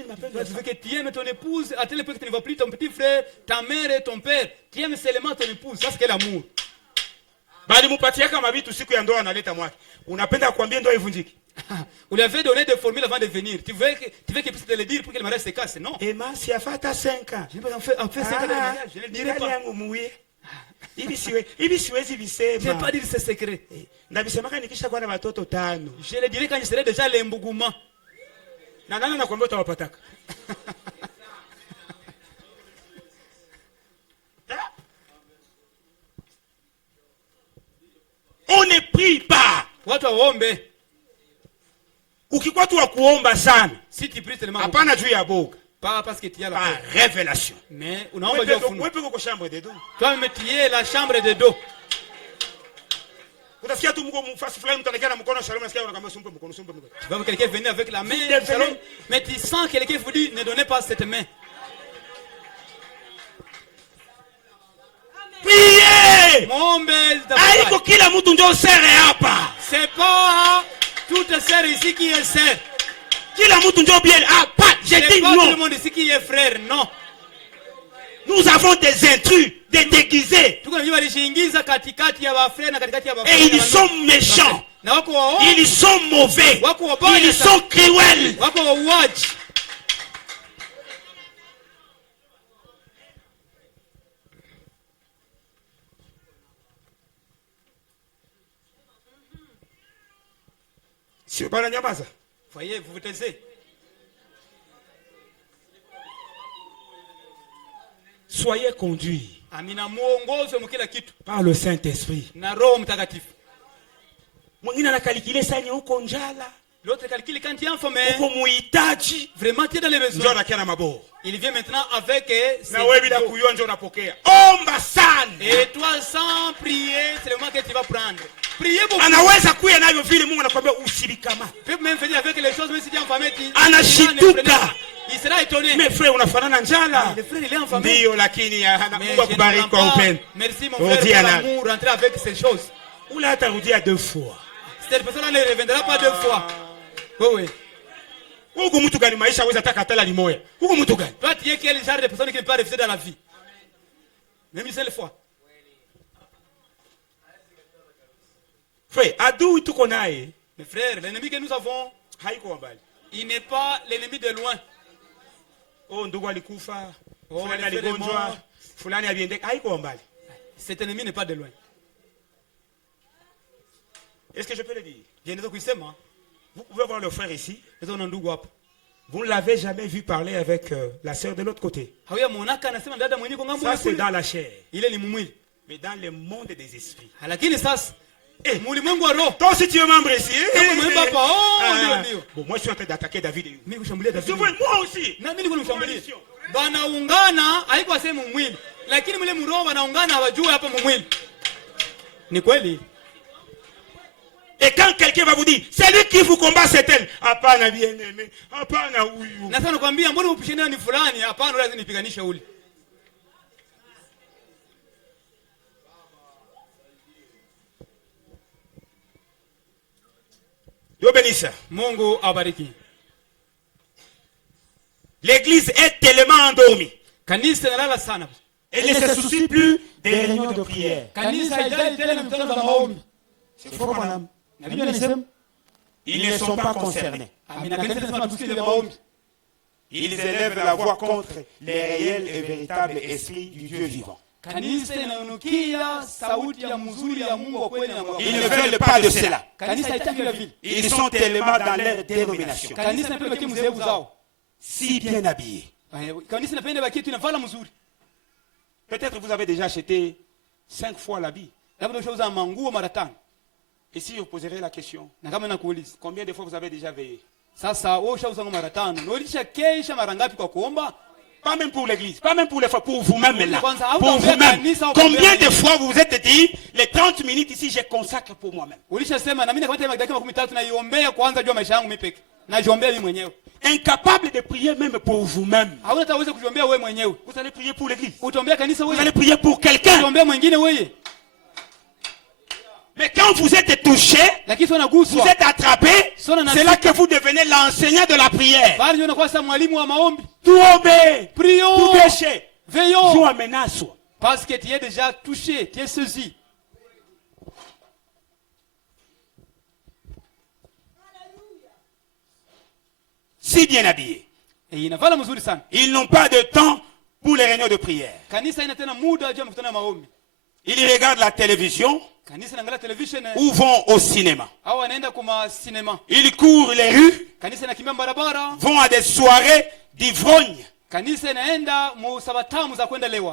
veux que tu aimes ton épouse à tel point que tu ne vois plus ton petit frère, ta mère et ton père. Tu aimes seulement ton épouse. Ça, c'est l'amour. On lui avait donné des formules avant de venir. Tu veux qu'il puisse te le dire pour que le mariage se casse, non? Emma, si elle fait 5 ans. Je en fait 5 ans de mariage. Je ne le dirai pas. Je ne vais pas dire ce secret. Je le dirai quand je serai déjà l'embougouma. On ne prie pas. Ukikuwa tu wa kuomba sana. Si tu pries tellement. Hapana juu ya boga. Pas parce que tu as la révélation. Mais unaomba juu ya ufunuo. Wewe uko chambre de dos. Toi même tu es la chambre de dos. Utasikia tu mko mfasi fulani mtu anakaa na mkono shalom nasikia unakamwambia sumpe mkono. Tu vas voir quelqu'un venir avec la main shalom, mais tu sens quelqu'un vous dit ne donnez pas cette main. Priez. Muombe. Haiko kila mtu ndio sere hapa. C'est pas toute sœur ici qui est sœur. Kila mtu ndio bien. Ah, pas, j'ai dit non. Tout le monde ici qui est frère, non. Nous avons des intrus, des déguisés. Et ils sont méchants. Ils sont mauvais. Ils sont cruels. Voyez, vous vous taisez. Soyez conduits par le Saint-Esprit. L'autre calcule quand tu es informé. Vraiment, tu es dans les besoins. Il vient maintenant avec. Et toi, sans prier, c'est le moment que tu vas prendre. Priez beaucoup. Tu peux même venir avec les choses, même si tu es informé. Il sera étonné. Mais frère, on a fait un njala. Le frère, il est informé. Merci mon frère pour l'amour. Rentrer avec ces choses. Cette personne ne reviendra pas 2 fois. Oui. Toi, tu es quel genre de personne qui ne peut pas refuser dans la vie? Même une seule fois. Frère, mes frères, l'ennemi que nous avons, il n'est pas l'ennemi de loin. Cet ennemi n'est pas de loin. Est-ce que je peux le dire? Vous pouvez voir le frère ici. Vous ne l'avez jamais vu parler avec la sœur de l'autre côté. Ça, c'est dans la chair. Mais dans le monde des esprits. Toi aussi tu es membre ici. Bon, moi je suis en train d'attaquer David. Moi aussi. Et quand quelqu'un va vous dire, c'est lui qui vous combat, c'est elle. Hapana bien aimé. Hapana huyu. Dieu bénisse. Mungu abariki. L'église est tellement endormie. Kanisa nalala sana. Elle ne se soucie plus des réunions de prière. Kanisa haijali tena mikutano za maombi. C'est faux, madame. Ils ne sont pas concernés. Ils élèvent la voix contre les réels et véritables esprits du Dieu vivant. Ils ne veulent pas de cela. Ils sont tellement dans leur dénomination, si bien habillés. Peut-être vous avez déjà acheté 5 fois l'habit. Et si je vous poserai la question, combien de fois vous avez déjà veillé? Pas même pour l'église, pas même pour les fois, pour vous-même là. Pour vous-même. Combien de fois vous vous êtes dit, les 30 minutes ici, je consacre pour moi-même? Incapable de prier même pour vous-même. Vous allez prier pour l'église. Vous allez prier pour quelqu'un. Mais quand vous êtes touché, vous êtes attrapé, c'est là que vous devenez l'enseignant de la prière. Tout obéir, tout péché, veillons. Joue menace. Parce que tu es déjà touché, tu es saisi. Si bien habillés. Ils n'ont pas de temps pour les réunions de prière. Ils regardent la télévision ou vont au cinéma. Ils courent les rues, vont à des soirées d'ivrognes.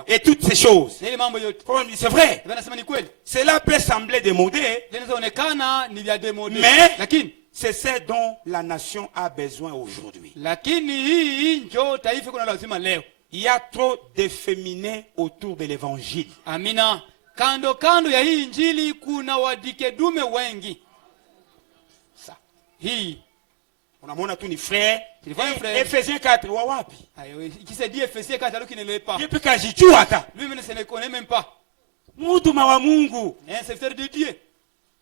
Et toutes ces choses. C'est vrai. Cela peut sembler démodé, mais c'est ce dont la nation a besoin aujourd'hui. Il y a trop d'efféminés autour de l'évangile. Amina. Kando kando ya hii injili kuna wadikedume wengi. Ça. Hii. Unamwona tu ni frère. Ephésiens 4 wa wapi? Qui s'est dit Ephésiens 4 alors qu'il ne l'est pas. Yeye peka jijua hata. Lui-même ne se connaît même pas. Mutuma wa Mungu. Un serviteur de Dieu.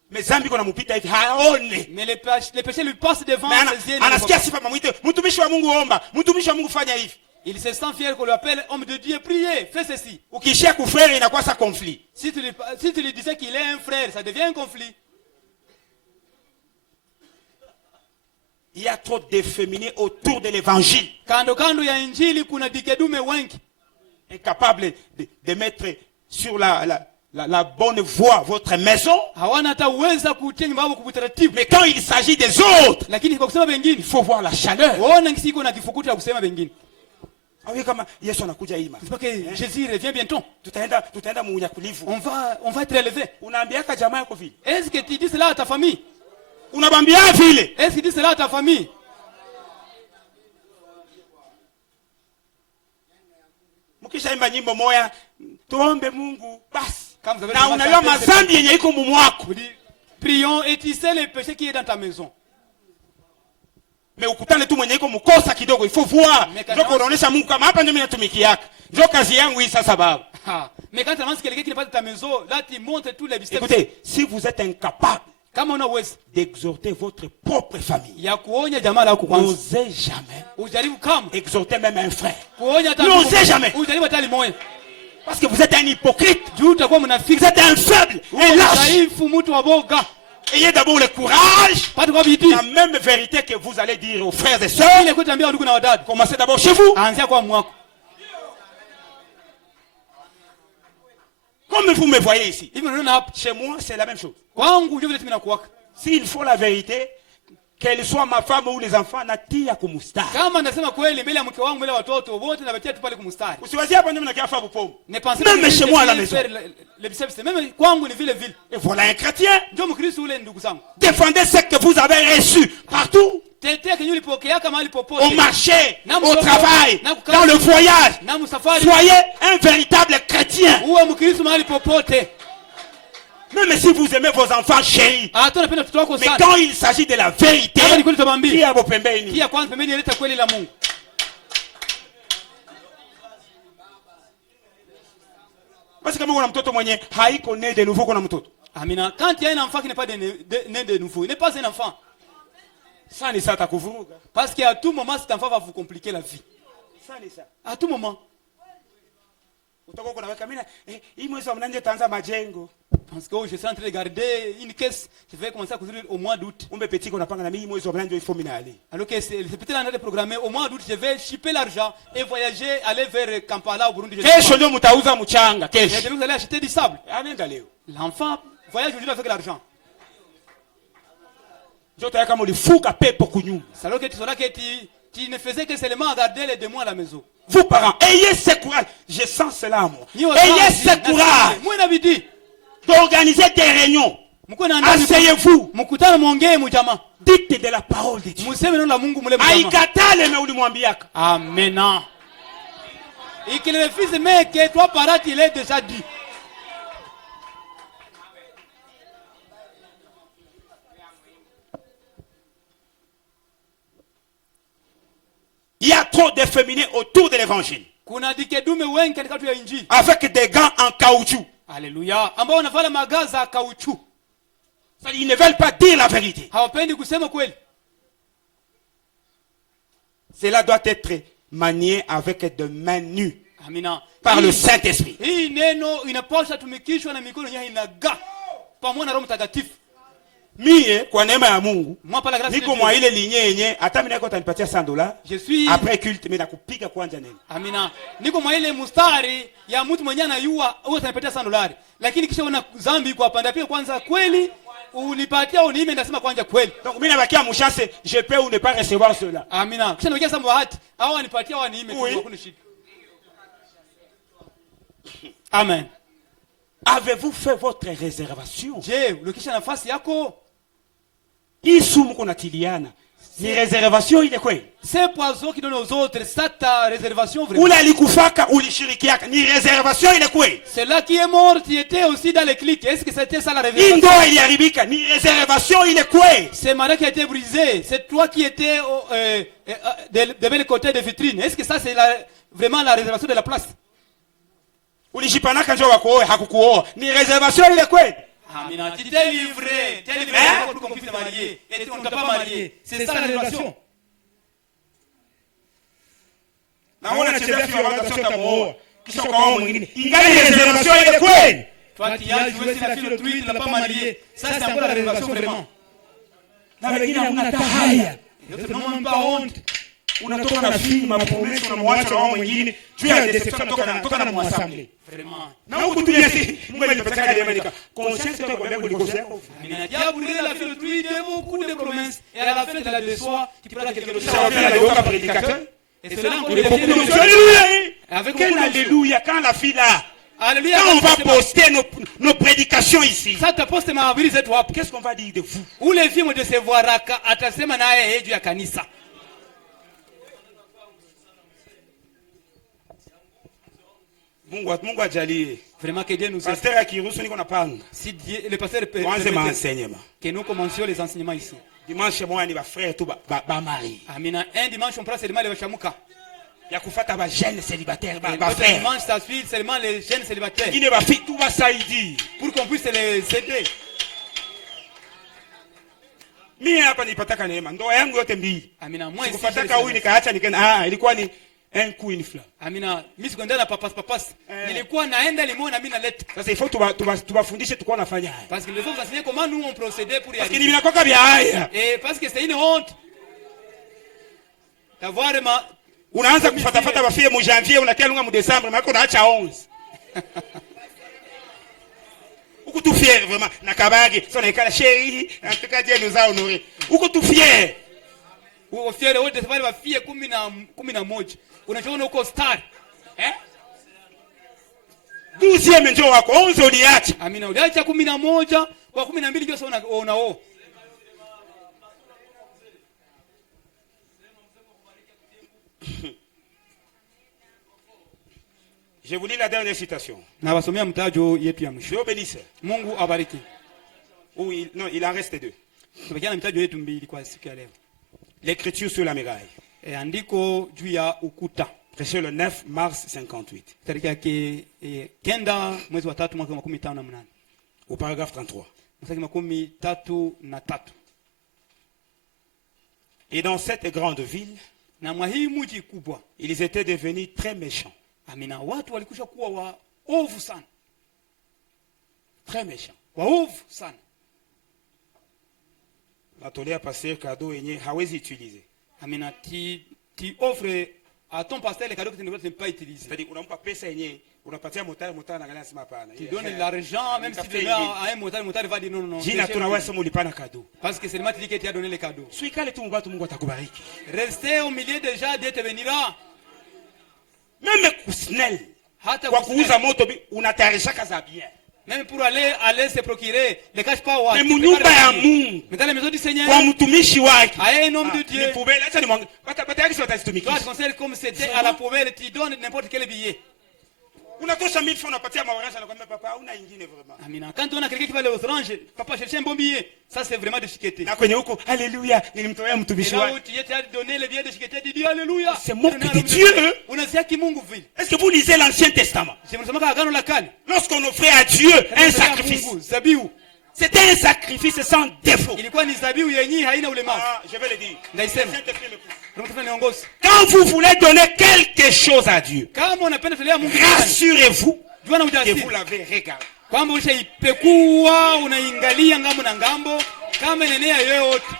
Mais zambi kuna mpita hivi haone. Mais les péchés lui passent devant ses yeux. Anasikia sifa mamwite, mtumishi wa Mungu omba, mtumishi wa Mungu fanya hivi. Il se sent fier qu'on l'appelle homme de Dieu, priez, fais ceci. Ukishia kufrère inakuwa sa conflit. Si tu lui disais qu'il est un frère, ça devient un conflit. Il y a trop d'efféminés autour de l'évangile. Kando kando ya injili kuna dikedume wengi. Incapable de mettre sur la bonne voie votre maison. Mais quand il s'agit des autres, il faut voir la chaleur. Ah oui, comme Yesu anakuja ima. Jésus revient bientôt. Tutaenda munyakulivu. On va être élevé. Unaambiaka jamaa yako vile? Est-ce que tu dis cela à ta famille? Unabambia vile? Est-ce que tu dis cela à ta famille? Mukishaimba nyimbo moya, tuombe Mungu basi. Na unajua mazambi yenye iko mumu wako. Prions et tu sais les péchés qui est dans ta maison. Mais ukutane tu mwenye iko mkosa kidogo, il faut voir. Ndio kuonesha Mungu kama hapa ndio mimi natumikiaka. Ndio kazi yangu hii sasa baba. Mais quand tu avances quelqu'un qui n'est pas dans ta maison, là tu montres tous les biceps. Écoutez, si vous êtes incapable d'exhorter votre propre famille, n'osez jamais exhorter même un frère. N'osez jamais. Parce que vous êtes un hypocrite. Vous êtes un faible, un lâche. Ayez d'abord le courage, la même vérité que vous allez dire aux frères et sœurs. Commencez d'abord chez vous. Comme vous me voyez ici. Chez moi, c'est la même chose. S'il faut la vérité, qu'elle soit ma femme ou les enfants, natia kumustari. Même chez moi à la maison. Et voilà un chrétien. Défendez ce que vous avez reçu partout. Au marché, au travail, dans le voyage. Soyez un véritable chrétien. Même si vous aimez vos enfants chéris. Mais quand il s'agit de la vérité, qui est vos pembeni? Parce que moi, mtoto mwenye haiko né de nouveau, mtoto. Amina. Quand il y a un enfant qui n'est pas né de nouveau, il n'est pas un enfant. Ça n'est ça ta kuvuruga. Parce qu'à tout moment, cet enfant va vous compliquer la vie. Ça n'est ça. À tout moment. Parce que je suis en train de garder une caisse, je vais commencer à construire au mois d'août. Alors que c'est peut-être en train de programmer au mois d'août, je vais chipper l'argent et voyager, aller vers Kampala au Burundi. Vous allez acheter du sable. L'enfant voyage aujourd'hui avec l'argent. Alors que tu sauras que tu ne faisais que seulement garder les démons à la maison. Vous parents, ayez ce courage. Je sens cela à moi. Ayez ce courage d'organiser des réunions. Asseyez-vous. Dites de la parole de Dieu. Amen. Et qu'il refuse, mais que toi, parents, il est déjà dit. Il y a trop d'efféminés autour de l'évangile. Avec des gants en caoutchouc. Alléluia. Ils ne veulent pas dire la vérité. Cela doit être manié avec de mains nues. Par le Saint-Esprit. Mie kwa neema ya Mungu niko mwa ile linye yenye hata mimi nako utanipatia $100 après culte mimi nakupiga kwanza neno. Amina. Niko mwa ile mustari ya mtu mwenye anayua wewe utanipatia $100 lakini kisha una dhambi kwa panda pia kwanza kweli unipatia uniime ndasema kwanza kweli. Donc mimi nabakia mchance je peux ou ne pas recevoir cela. Amina. Kisha nabakia sasa bahati au anipatia au uniime kwa kuna shida. Amen. Avez-vous fait votre réservation? Je, ukisha nafasi yako isumu kuna tiliana. Ni réservation ile kweli? C'est poison qui donne aux autres, ça ta réservation vraiment. Ula alikufaka ulishirikiaka. Ni réservation ile kweli? Celui qui est mort, tu étais aussi dans les clics. Est-ce que c'était ça la réservation? Indo iliharibika. Ni réservation ile kweli? C'est mari qui a été brisé. C'est toi qui étais de bel côté de vitrine. Est-ce que ça c'est vraiment la réservation de la place? Ulijipanaka njoo wakuoe hakukuoa. Ni réservation ile kweli? Amina. Tu t'es livré pour qu'on puisse te marier. Et on ne t'a pas marié. C'est ça la réservation. Naona chezea fio watu sio tamuoa. Kisha kwa mwingine. Ingali réservation ile kweli? Toi tu as joué sur la fille autrui, tu n'as pas marié. Ça c'est encore la réservation vraiment. Na wengine hamna haya. Non même pas honte. Unatoka na fii mapromesa unamwacha na wao mwingine juu ya deception toka na mwassemble. Vraiment. Na huko tu yesi Mungu alipataka ile Amerika. Conscience toi kwa Mungu ulikosea. Il a brûlé la fille autrui de beaucoup de promesses et à la fin de la déçoit qui prend quelque chose. Ça va faire le prédicateur. Et cela encore avec quel alléluia quand la fille là. Alléluia. Quand on va poster nos prédications ici. Ça te poste mahubiri zetu hapo. Qu'est-ce qu'on va dire de vous? Ule filmu de sevaraka atasema naye juu ya kanisa. Mungu ajalie. Vraiment que Dieu nous aide. Pasteur akiruhusu niko napanga. Si Dieu, le pasteur peut enseignement. Que nous commencions les enseignements ici. Dimanche moi ni ba frère tout ba mari. Amina. Un dimanche on prend seulement les chamuka. Ya kufata ba jeunes célibataires ba frère. Dimanche ça suit seulement les jeunes célibataires. Qui ne ba fi tout ba saidi. Pour qu'on puisse les aider. Mimi hapa nipataka neema. Ndoa yangu yote mbili. Amina. Moi ici. Kupataka huyu nikaacha nikenda ilikuwa ni un coup une fleur. Amina, mimi sikuenda na papas. Nilikuwa naenda limona mimi naleta. Sasa il faut tubafundishe tukao nafanya haya. Parce qu'il faut vous enseigner comment nous on procédait pour y arriver. Parce que ni vinakoka vya haya. Et parce que c'est une honte. D'avoir unaanza kufatafata bafie mu janvier unakia lunga mu décembre mais unaacha 11. Uko tout fier vraiment. Nakabagi, son école chérie, en tout cas Dieu nous a honorés. Uko tout fier. Uko fier wote safari wafie 11. Unachoona uko star. 12e ndio wako 11 uliacha. Amina, uliacha 11 kwa 12 ndio sasa unao. Je vous lis la dernière citation. Na wasomea mtajo yetu ya mwisho. Dieu bénisse. Mungu abariki. Non, il en reste 2. Tumekiana mtajo yetu mbili kwa siku ya leo. L'écriture sur la muraille. Andiko juu ya ukuta. Prêché le 9 mars 58. Tariki yake kenda mwezi wa 3 mwaka 2018. Au paragraphe 33. Mstari 33. Et dans cette grande ville, na mwa hii mji kubwa, ils étaient devenus très méchants. Amina, watu walikusha kuwa waovu sana. Très méchants. Waovu sana. Natolea passer cadeau yenye hawezi utiliser. Amina, ti offre à ton pasteur les cadeaux que tu ne peux pas utiliser. C'est-à-dire unampa pesa yenye unapatia motari anaangalia sema hapana. Tu donnes l'argent même si tu donnes à un motari va dire non. Jina tunaweza mulipana cadeau. Parce que c'est le matin qui t'a donné les cadeaux. Suikale tu mbatu Mungu atakubariki. Restez au milieu déjà Dieu te bénira. Même kusnel. Kwa kuuza moto unatayarisha kaza bien. Même pour aller se procurer les cache pas wa. Mais munyumba ya Mungu. Mais dans la maison du Seigneur. Kwa mtumishi wake. À un homme de Dieu. Ni poubelle, acha ni mwangu. Batayaki sio tasitumiki. Toi, je conseille comme c'était à la poubelle, tu donnes n'importe quel billet. Unatosha 1000 francs unapatia maorange anakuambia papa una ingine vraiment. Amina. Quand on a quelqu'un qui va aller aux oranges, papa chercher un bon billet, ça c'est vraiment de chiqueté. Na kwenye huko alléluia, nilimtolea mtumishi wake. Là où tu as donné le billet de chiqueté, tu dis alléluia. C'est moque de Dieu. Unasikia kimungu vile. Est-ce que vous lisez l'Ancien Testament? Lorsqu'on offrait à Dieu un sacrifice, c'était un sacrifice sans défaut. Je vais le dire. Quand vous voulez donner quelque chose à Dieu, rassurez-vous que vous l'avez regardé.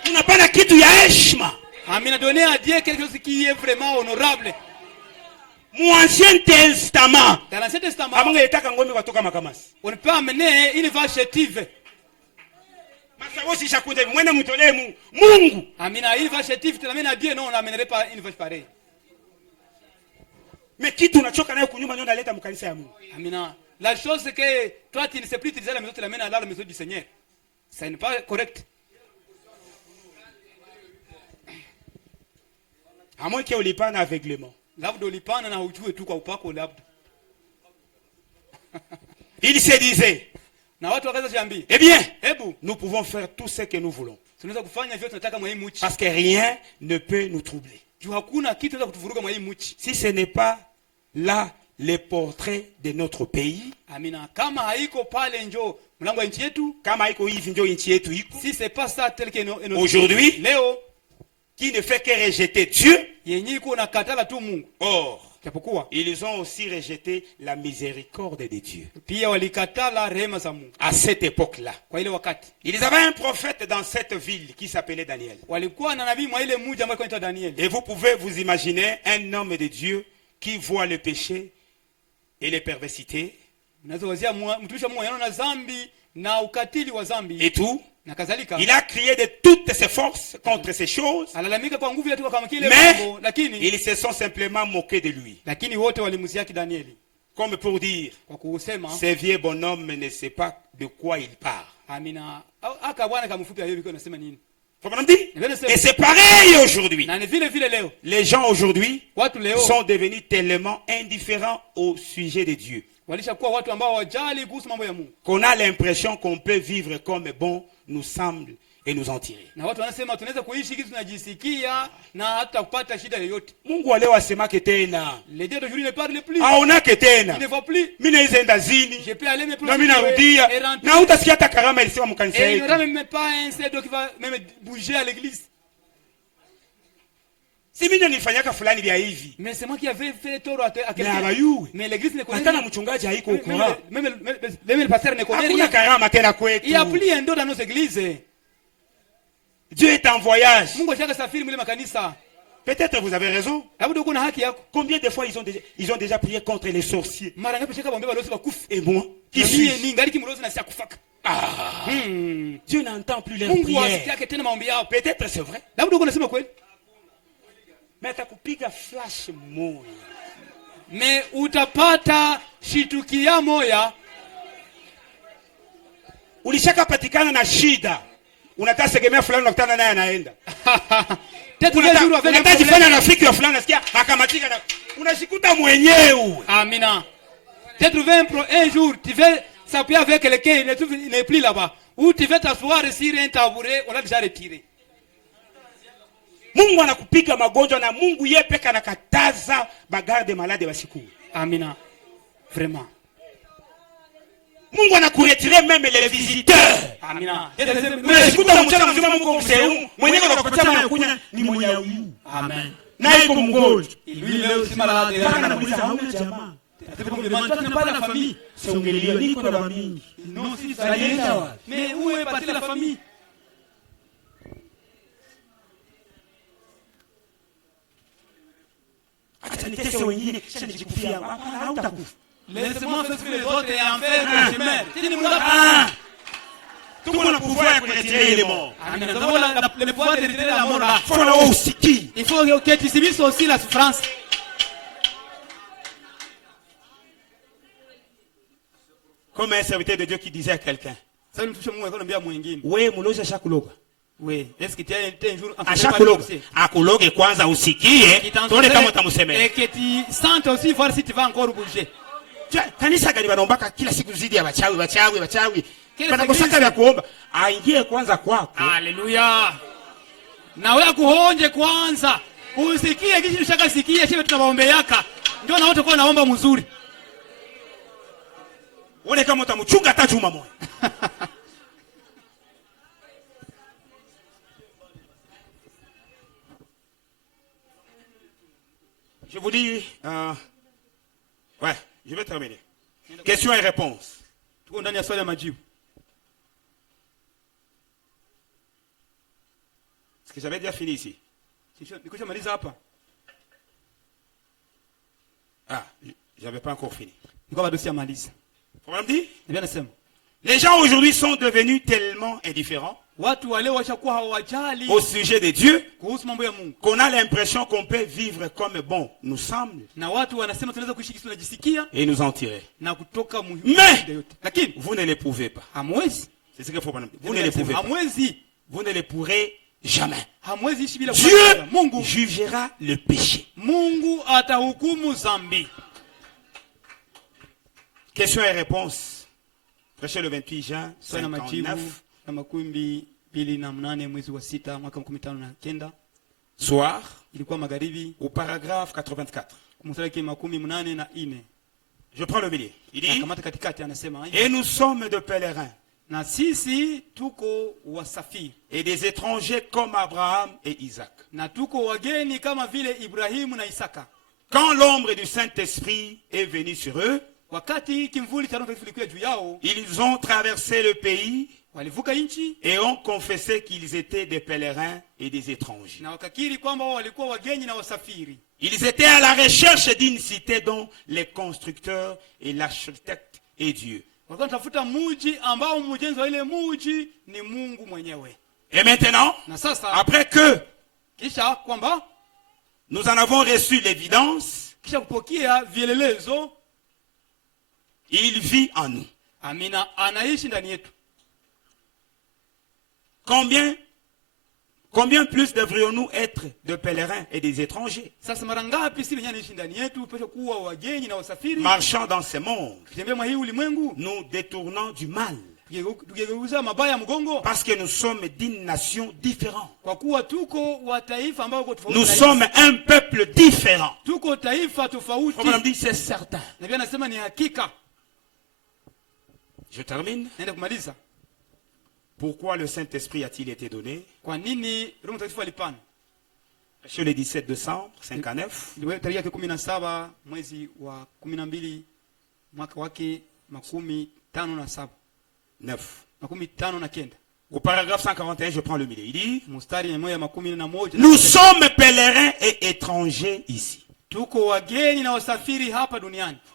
Unapana kitu ya heshima. Donner à Dieu quelque chose qui est vraiment honorable. Mon Ancien Testament. Dans l'Ancien Testament, on ne peut amener une vache chétive. Amina, une vache chétive, tu l'amènes à Dieu, non, on n'amènerait pas une vache pareille. Mais qui tu n'as pas kunyuma ndio naleta mkanisa ya Mungu. Amina. La chose c'est que toi tu ne sais plus utiliser la maison, tu l'amènes à la maison du Seigneur. Ça n'est pas correct. À moins qu'il y ait un aveuglement. Il se disait, eh bien, nous pouvons faire tout ce que nous voulons. Parce que rien ne peut nous troubler. Si ce n'est pas là les portraits de notre pays, si c'est pas ça tel que aujourd'hui, qui ne fait que rejeter Dieu, or, ils ont aussi rejeté la miséricorde de Dieu. À cette époque-là, ils avaient un prophète dans cette ville qui s'appelait Daniel. Et vous pouvez vous imaginer un homme de Dieu qui voit le péché et les perversités et tout. Il a crié de toutes ses forces contre ces choses, mais ils se sont simplement moqués de lui. Comme pour dire, ce vieux bonhomme ne sait pas de quoi il parle. Et c'est pareil aujourd'hui. Les gens aujourd'hui sont devenus tellement indifférents au sujet de Dieu qu'on a l'impression qu'on peut vivre comme bon nous semble et nous en tirer. Mungu leo asema ketena. Le Dieu d'aujourd'hui ne parle plus. Haona ketena. Il ne va plus. Mimi naenda zini. Je peux aller me prostituer. Na mimi narudia. Na utasikia hata karama ilisema mkanisa yetu. Et il n'y aura même pas un seul qui va même bouger à l'église. Si mimi nilifanyaka fulani vya hivi. Mais c'est moi qui avais fait tort à quelqu'un. Mais l'église ne connaît pas. Hata na mchungaji haiko ukura. Même le pasteur ne connaît rien. Hakuna karama tena kwetu. Il y a plus un don dans nos églises. Dieu est en voyage. Mungu shaka safiri mle makanisa. Peut-être vous avez raison. Combien de fois ils ont déjà prié contre les sorciers? Et moi, qui suis Dieu n'entend plus les prières. Peut-être c'est vrai. Mais atakupiga flash moya. Mais utapata shitukia moya. Ulishaka patikana na shida. Unataka segemea fulani unakutana naye anaenda. Unataka fanya rafiki wa fulani nasikia akamatika na unashikuta mwenyewe. Amina. Tu trouvé un jour, tu veux s'appuyer avec quelqu'un, il n'est plus là-bas. Ou tu veux t'asseoir sur un tabouret, on l'a déjà retiré. Mungu anakupiga magonjwa na Mungu yeye peka anakataza bagarde malade basiku. Amina. Vraiment. Mungu anakuretirer même les visiteurs. Amina. Unashikuta mchana mzima Mungu mseu, mwenyewe anakupatia maana kunya ni mwenye huyu. Amen. Na yuko mgonjwa. Lui leo si malade. Kana anamuuliza hauna jamaa. C'est ungelio niko na mingi. Non, si ça y est. Mais où est partie la famille? Laisse-moi faire ce que les autres et en faire le chemin. Tout le monde a pouvoir de retirer les morts. Nous avons le pouvoir de retirer la mort là. Il faut que tu subisses aussi la souffrance. Comme un serviteur de Dieu qui disait à quelqu'un. Oui, est-ce que tu as un jour akuloge kwanza usikie tuone kama utamusemea. Et que tu sentes aussi voir si tu vas encore bouger. Kanisa gani wanaombaka kila siku zidi ya wachawi. Wanakosaka vya kuomba. Aingie kwanza kwako. Haleluya. Na wewe kuhonje kwanza. Usikie kishi ushaka sikia shibe tunawaombeaka. Ndio na wote kwa naomba mzuri. Uone kama utamchunga hata juma moja. Je vous dis, ouais, je vais terminer. Questions et réponses. Est-ce que j'avais déjà fini ici? Ah, j'avais pas encore fini. Problème dit? Les gens aujourd'hui sont devenus tellement indifférents au sujet de Dieu qu'on a l'impression qu'on peut vivre comme bon nous semble et nous en tirer. Mais vous ne l'éprouvez pas. C'est ce qu'il faut pas. Vous ne l'éprouvez pas. Vous ne le pourrez jamais. Dieu jugera le péché. Questions et réponses. Prêchez le 28 juin 59. Soir. Au paragraphe 84. Je prends le milieu. Il dit, et nous sommes de pèlerins et des étrangers comme Abraham et Isaac. Quand l'ombre du Saint-Esprit est venue sur eux, ils ont traversé le pays et ont confessé qu'ils étaient des pèlerins et des étrangers. Ils étaient à la recherche d'une cité dont les constructeurs et l'architecte est Dieu. Et maintenant, après que nous en avons reçu l'évidence, il vit en nous. Combien plus devrions-nous être de pèlerins et des étrangers, marchant dans ce monde, nous détournant du mal, parce que nous sommes d'une nation différente. Nous sommes un peuple différent. Comme on dit, c'est certain. Je termine. Pourquoi le Saint-Esprit a-t-il été donné? Sur le 17 décembre 59. 9. Au paragraphe 141, je prends le milieu. Il dit, nous sommes pèlerins et étrangers ici.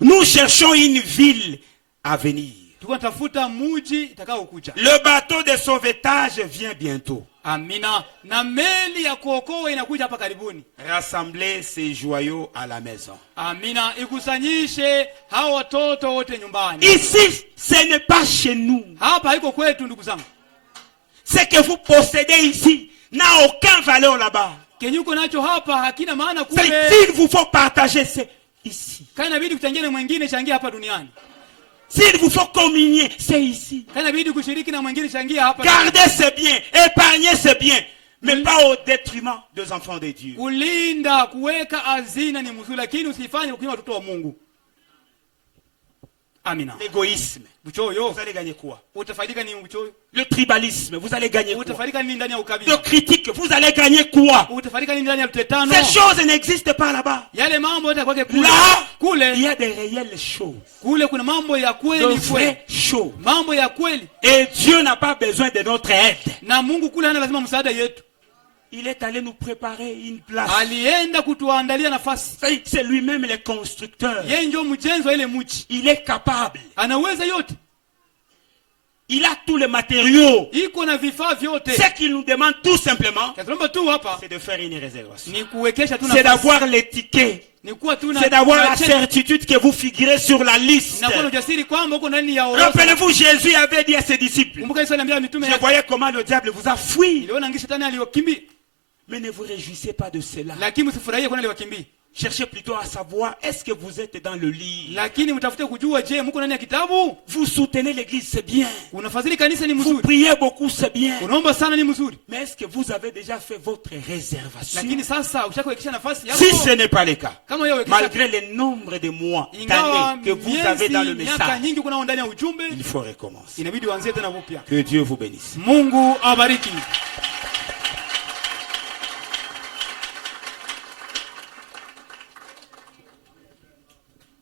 Nous cherchons une ville à venir. Le bateau de sauvetage vient bientôt. Amina. Na meli ya kuokoa inakuja hapa karibuni. Rassembler ces joyaux à la maison. Amina. Ikusanyishe hao watoto wote nyumbani. Ici, ce n'est pas chez nous. Hapa haiko kwetu ndugu zangu. Ce que vous possédez ici n'a aucune valeur là-bas. Kenyuko nacho hapa hakina maana kule. S'il vous faut partager, c'est ici. Kana inabidi kuchangia mwingine changia hapa duniani. S'il vous faut communier, c'est ici. Kana inabidi kushiriki na mwingine changia hapa. Gardez ce bien, épargnez ce bien, mais pas au détriment des enfants de Dieu. Kulinda, kuweka hazina ni mzuri, lakini usifanye kukiwa watoto wa Mungu. Amina. L'égoïsme, vous allez gagner quoi? Le tribalisme, vous allez gagner quoi? Le critique, vous allez gagner quoi? Ces choses n'existent pas là-bas. Là, il y a des réelles choses. De vraies choses. Et Dieu n'a pas besoin de notre aide. Il est allé nous préparer une place. C'est lui-même le constructeur. Il est capable. Il a tous les matériaux. Ce qu'il nous demande tout simplement, c'est de faire une réservation. C'est d'avoir les tickets. C'est d'avoir la certitude que vous figurez sur la liste. Rappelez-vous, Jésus avait dit à ses disciples, je voyais comment le diable vous a fui. Mais ne vous réjouissez pas de cela. Cherchez plutôt à savoir, est-ce que vous êtes dans le lit? Vous soutenez l'église, c'est bien. Vous priez beaucoup, c'est bien. Mais est-ce que vous avez déjà fait votre réservation? Si ce n'est pas le cas, malgré le nombre de mois, d'années que vous avez dans le message, il faut recommencer. Que Dieu vous bénisse.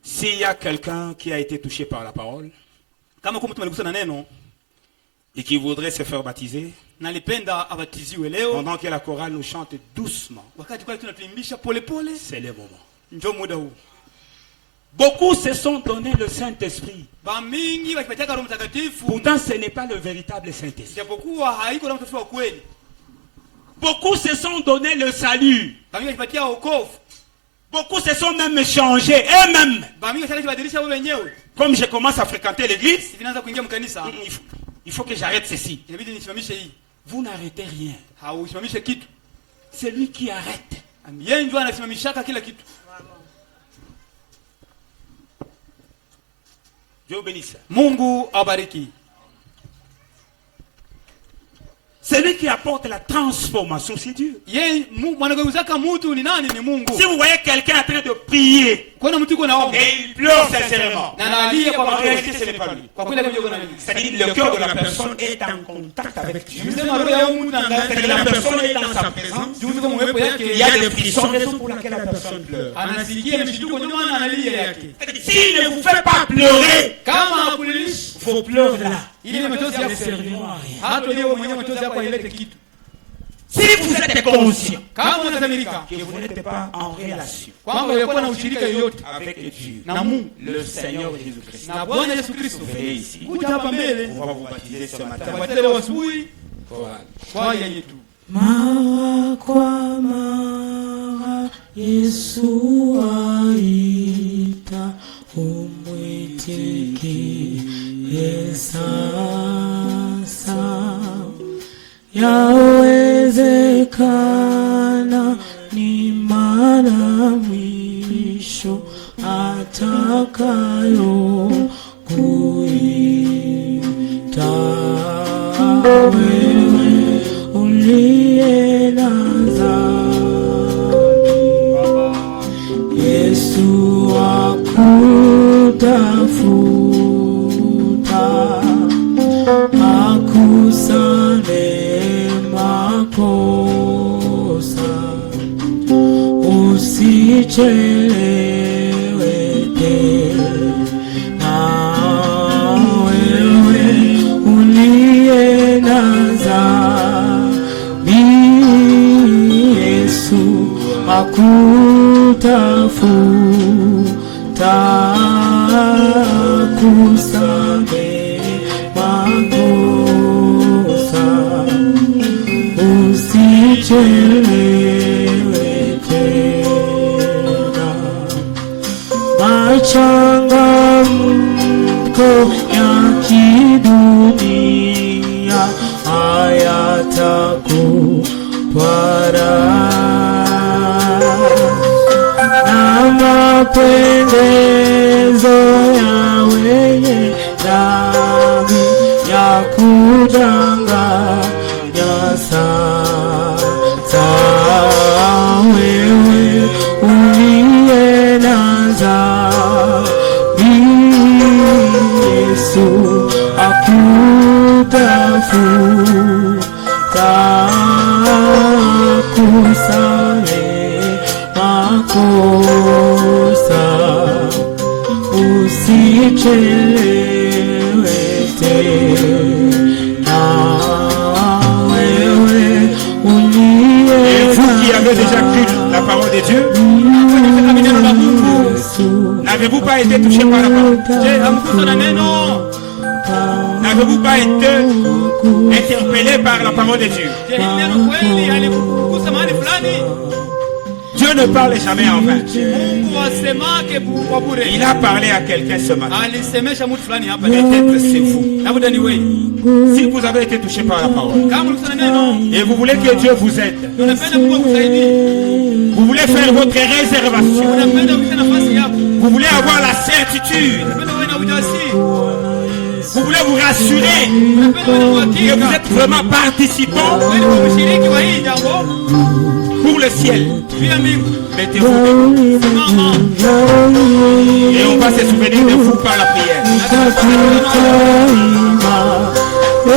S'il y a quelqu'un qui a été touché par la parole et qui voudrait se faire baptiser, pendant que la chorale nous chante doucement, c'est le moment. Beaucoup se sont donné le Saint-Esprit. Pourtant, ce n'est pas le véritable Saint-Esprit. Beaucoup se sont donné le salut. Beaucoup se sont même changés eux-mêmes. Comme je commence à fréquenter l'église, il faut que j'arrête ceci. Vous n'arrêtez rien. C'est lui qui arrête. Dieu vous bénisse. Celui qui apporte la transformation, c'est Dieu. Si vous voyez quelqu'un en train de prier et il pleure sincèrement, en réalité ce n'est pas lui. C'est-à-dire le cœur de la personne est en contact avec Dieu. C'est-à-dire la personne est dans sa présence. Il y a des frissons, raison pour laquelle la personne pleure. S'il ne vous fait pas pleurer, vos pleurs là ne serviront à rien. Si vous êtes conscient que vous n'êtes pas en relation avec Dieu, le Seigneur Jésus-Christ, venez ici. On va vous baptiser ce matin. Mara kwa mara Yesu aita, umwitikie sasa. Yawezekana ni mara mwisho atakayo kuita. Wewe uliye na dhambi, Yesu akutafuta, akusamehe makosa. Usichelewe tena, wewe uliye na dhambi. akutafuta kusamehe makosa, usichelewe tena. Machangamko ya kidunia hayatakupata, na mapendezo ya wenye dhambi ya kudanganya sasa. Wewe uliye na dhambi, Yesu akutafuta kusamehe makosa, usichelewe tena. Wewe uliye Vous qui avez déjà cru la parole de Dieu, n'avez-vous pas été touché par la parole? N'avez-vous pas été interpellé par la parole de Dieu? Dieu ne parle jamais en vain. Il a parlé à quelqu'un ce matin. Peut-être c'est vous. Si vous avez été touché par la parole et vous voulez que Dieu vous aide, vous voulez faire votre réservation, vous voulez avoir la certitude, vous voulez vous rassurer que vous êtes vraiment participant pour le ciel, mettez-vous debout et on va se souvenir de vous par la prière. Ne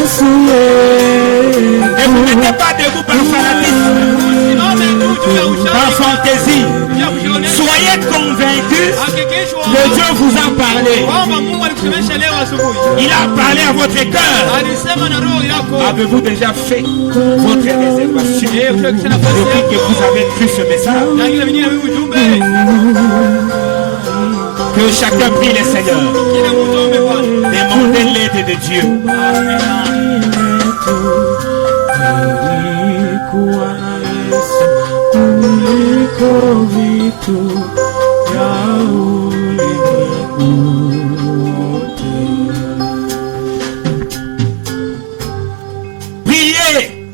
vous mettez pas debout par fanatisme, par fantaisie. Soyez convaincus que Dieu vous a parlé. Il a parlé à votre cœur. Avez-vous déjà fait votre réservation depuis que vous avez cru ce message? Que chacun prie le Seigneur. Demandez l'aide de Dieu. Priez.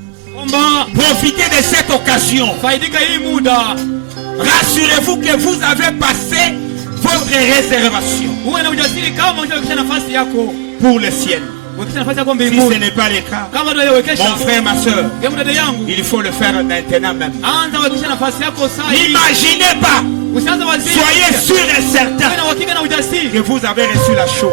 Profitez de cette occasion. Rassurez-vous que vous avez passé votre réservation pour le ciel. Si ce n'est pas le cas, mon frère, ma soeur, il faut le faire maintenant même. N'imaginez pas, soyez sûr et certain que vous avez reçu la chose.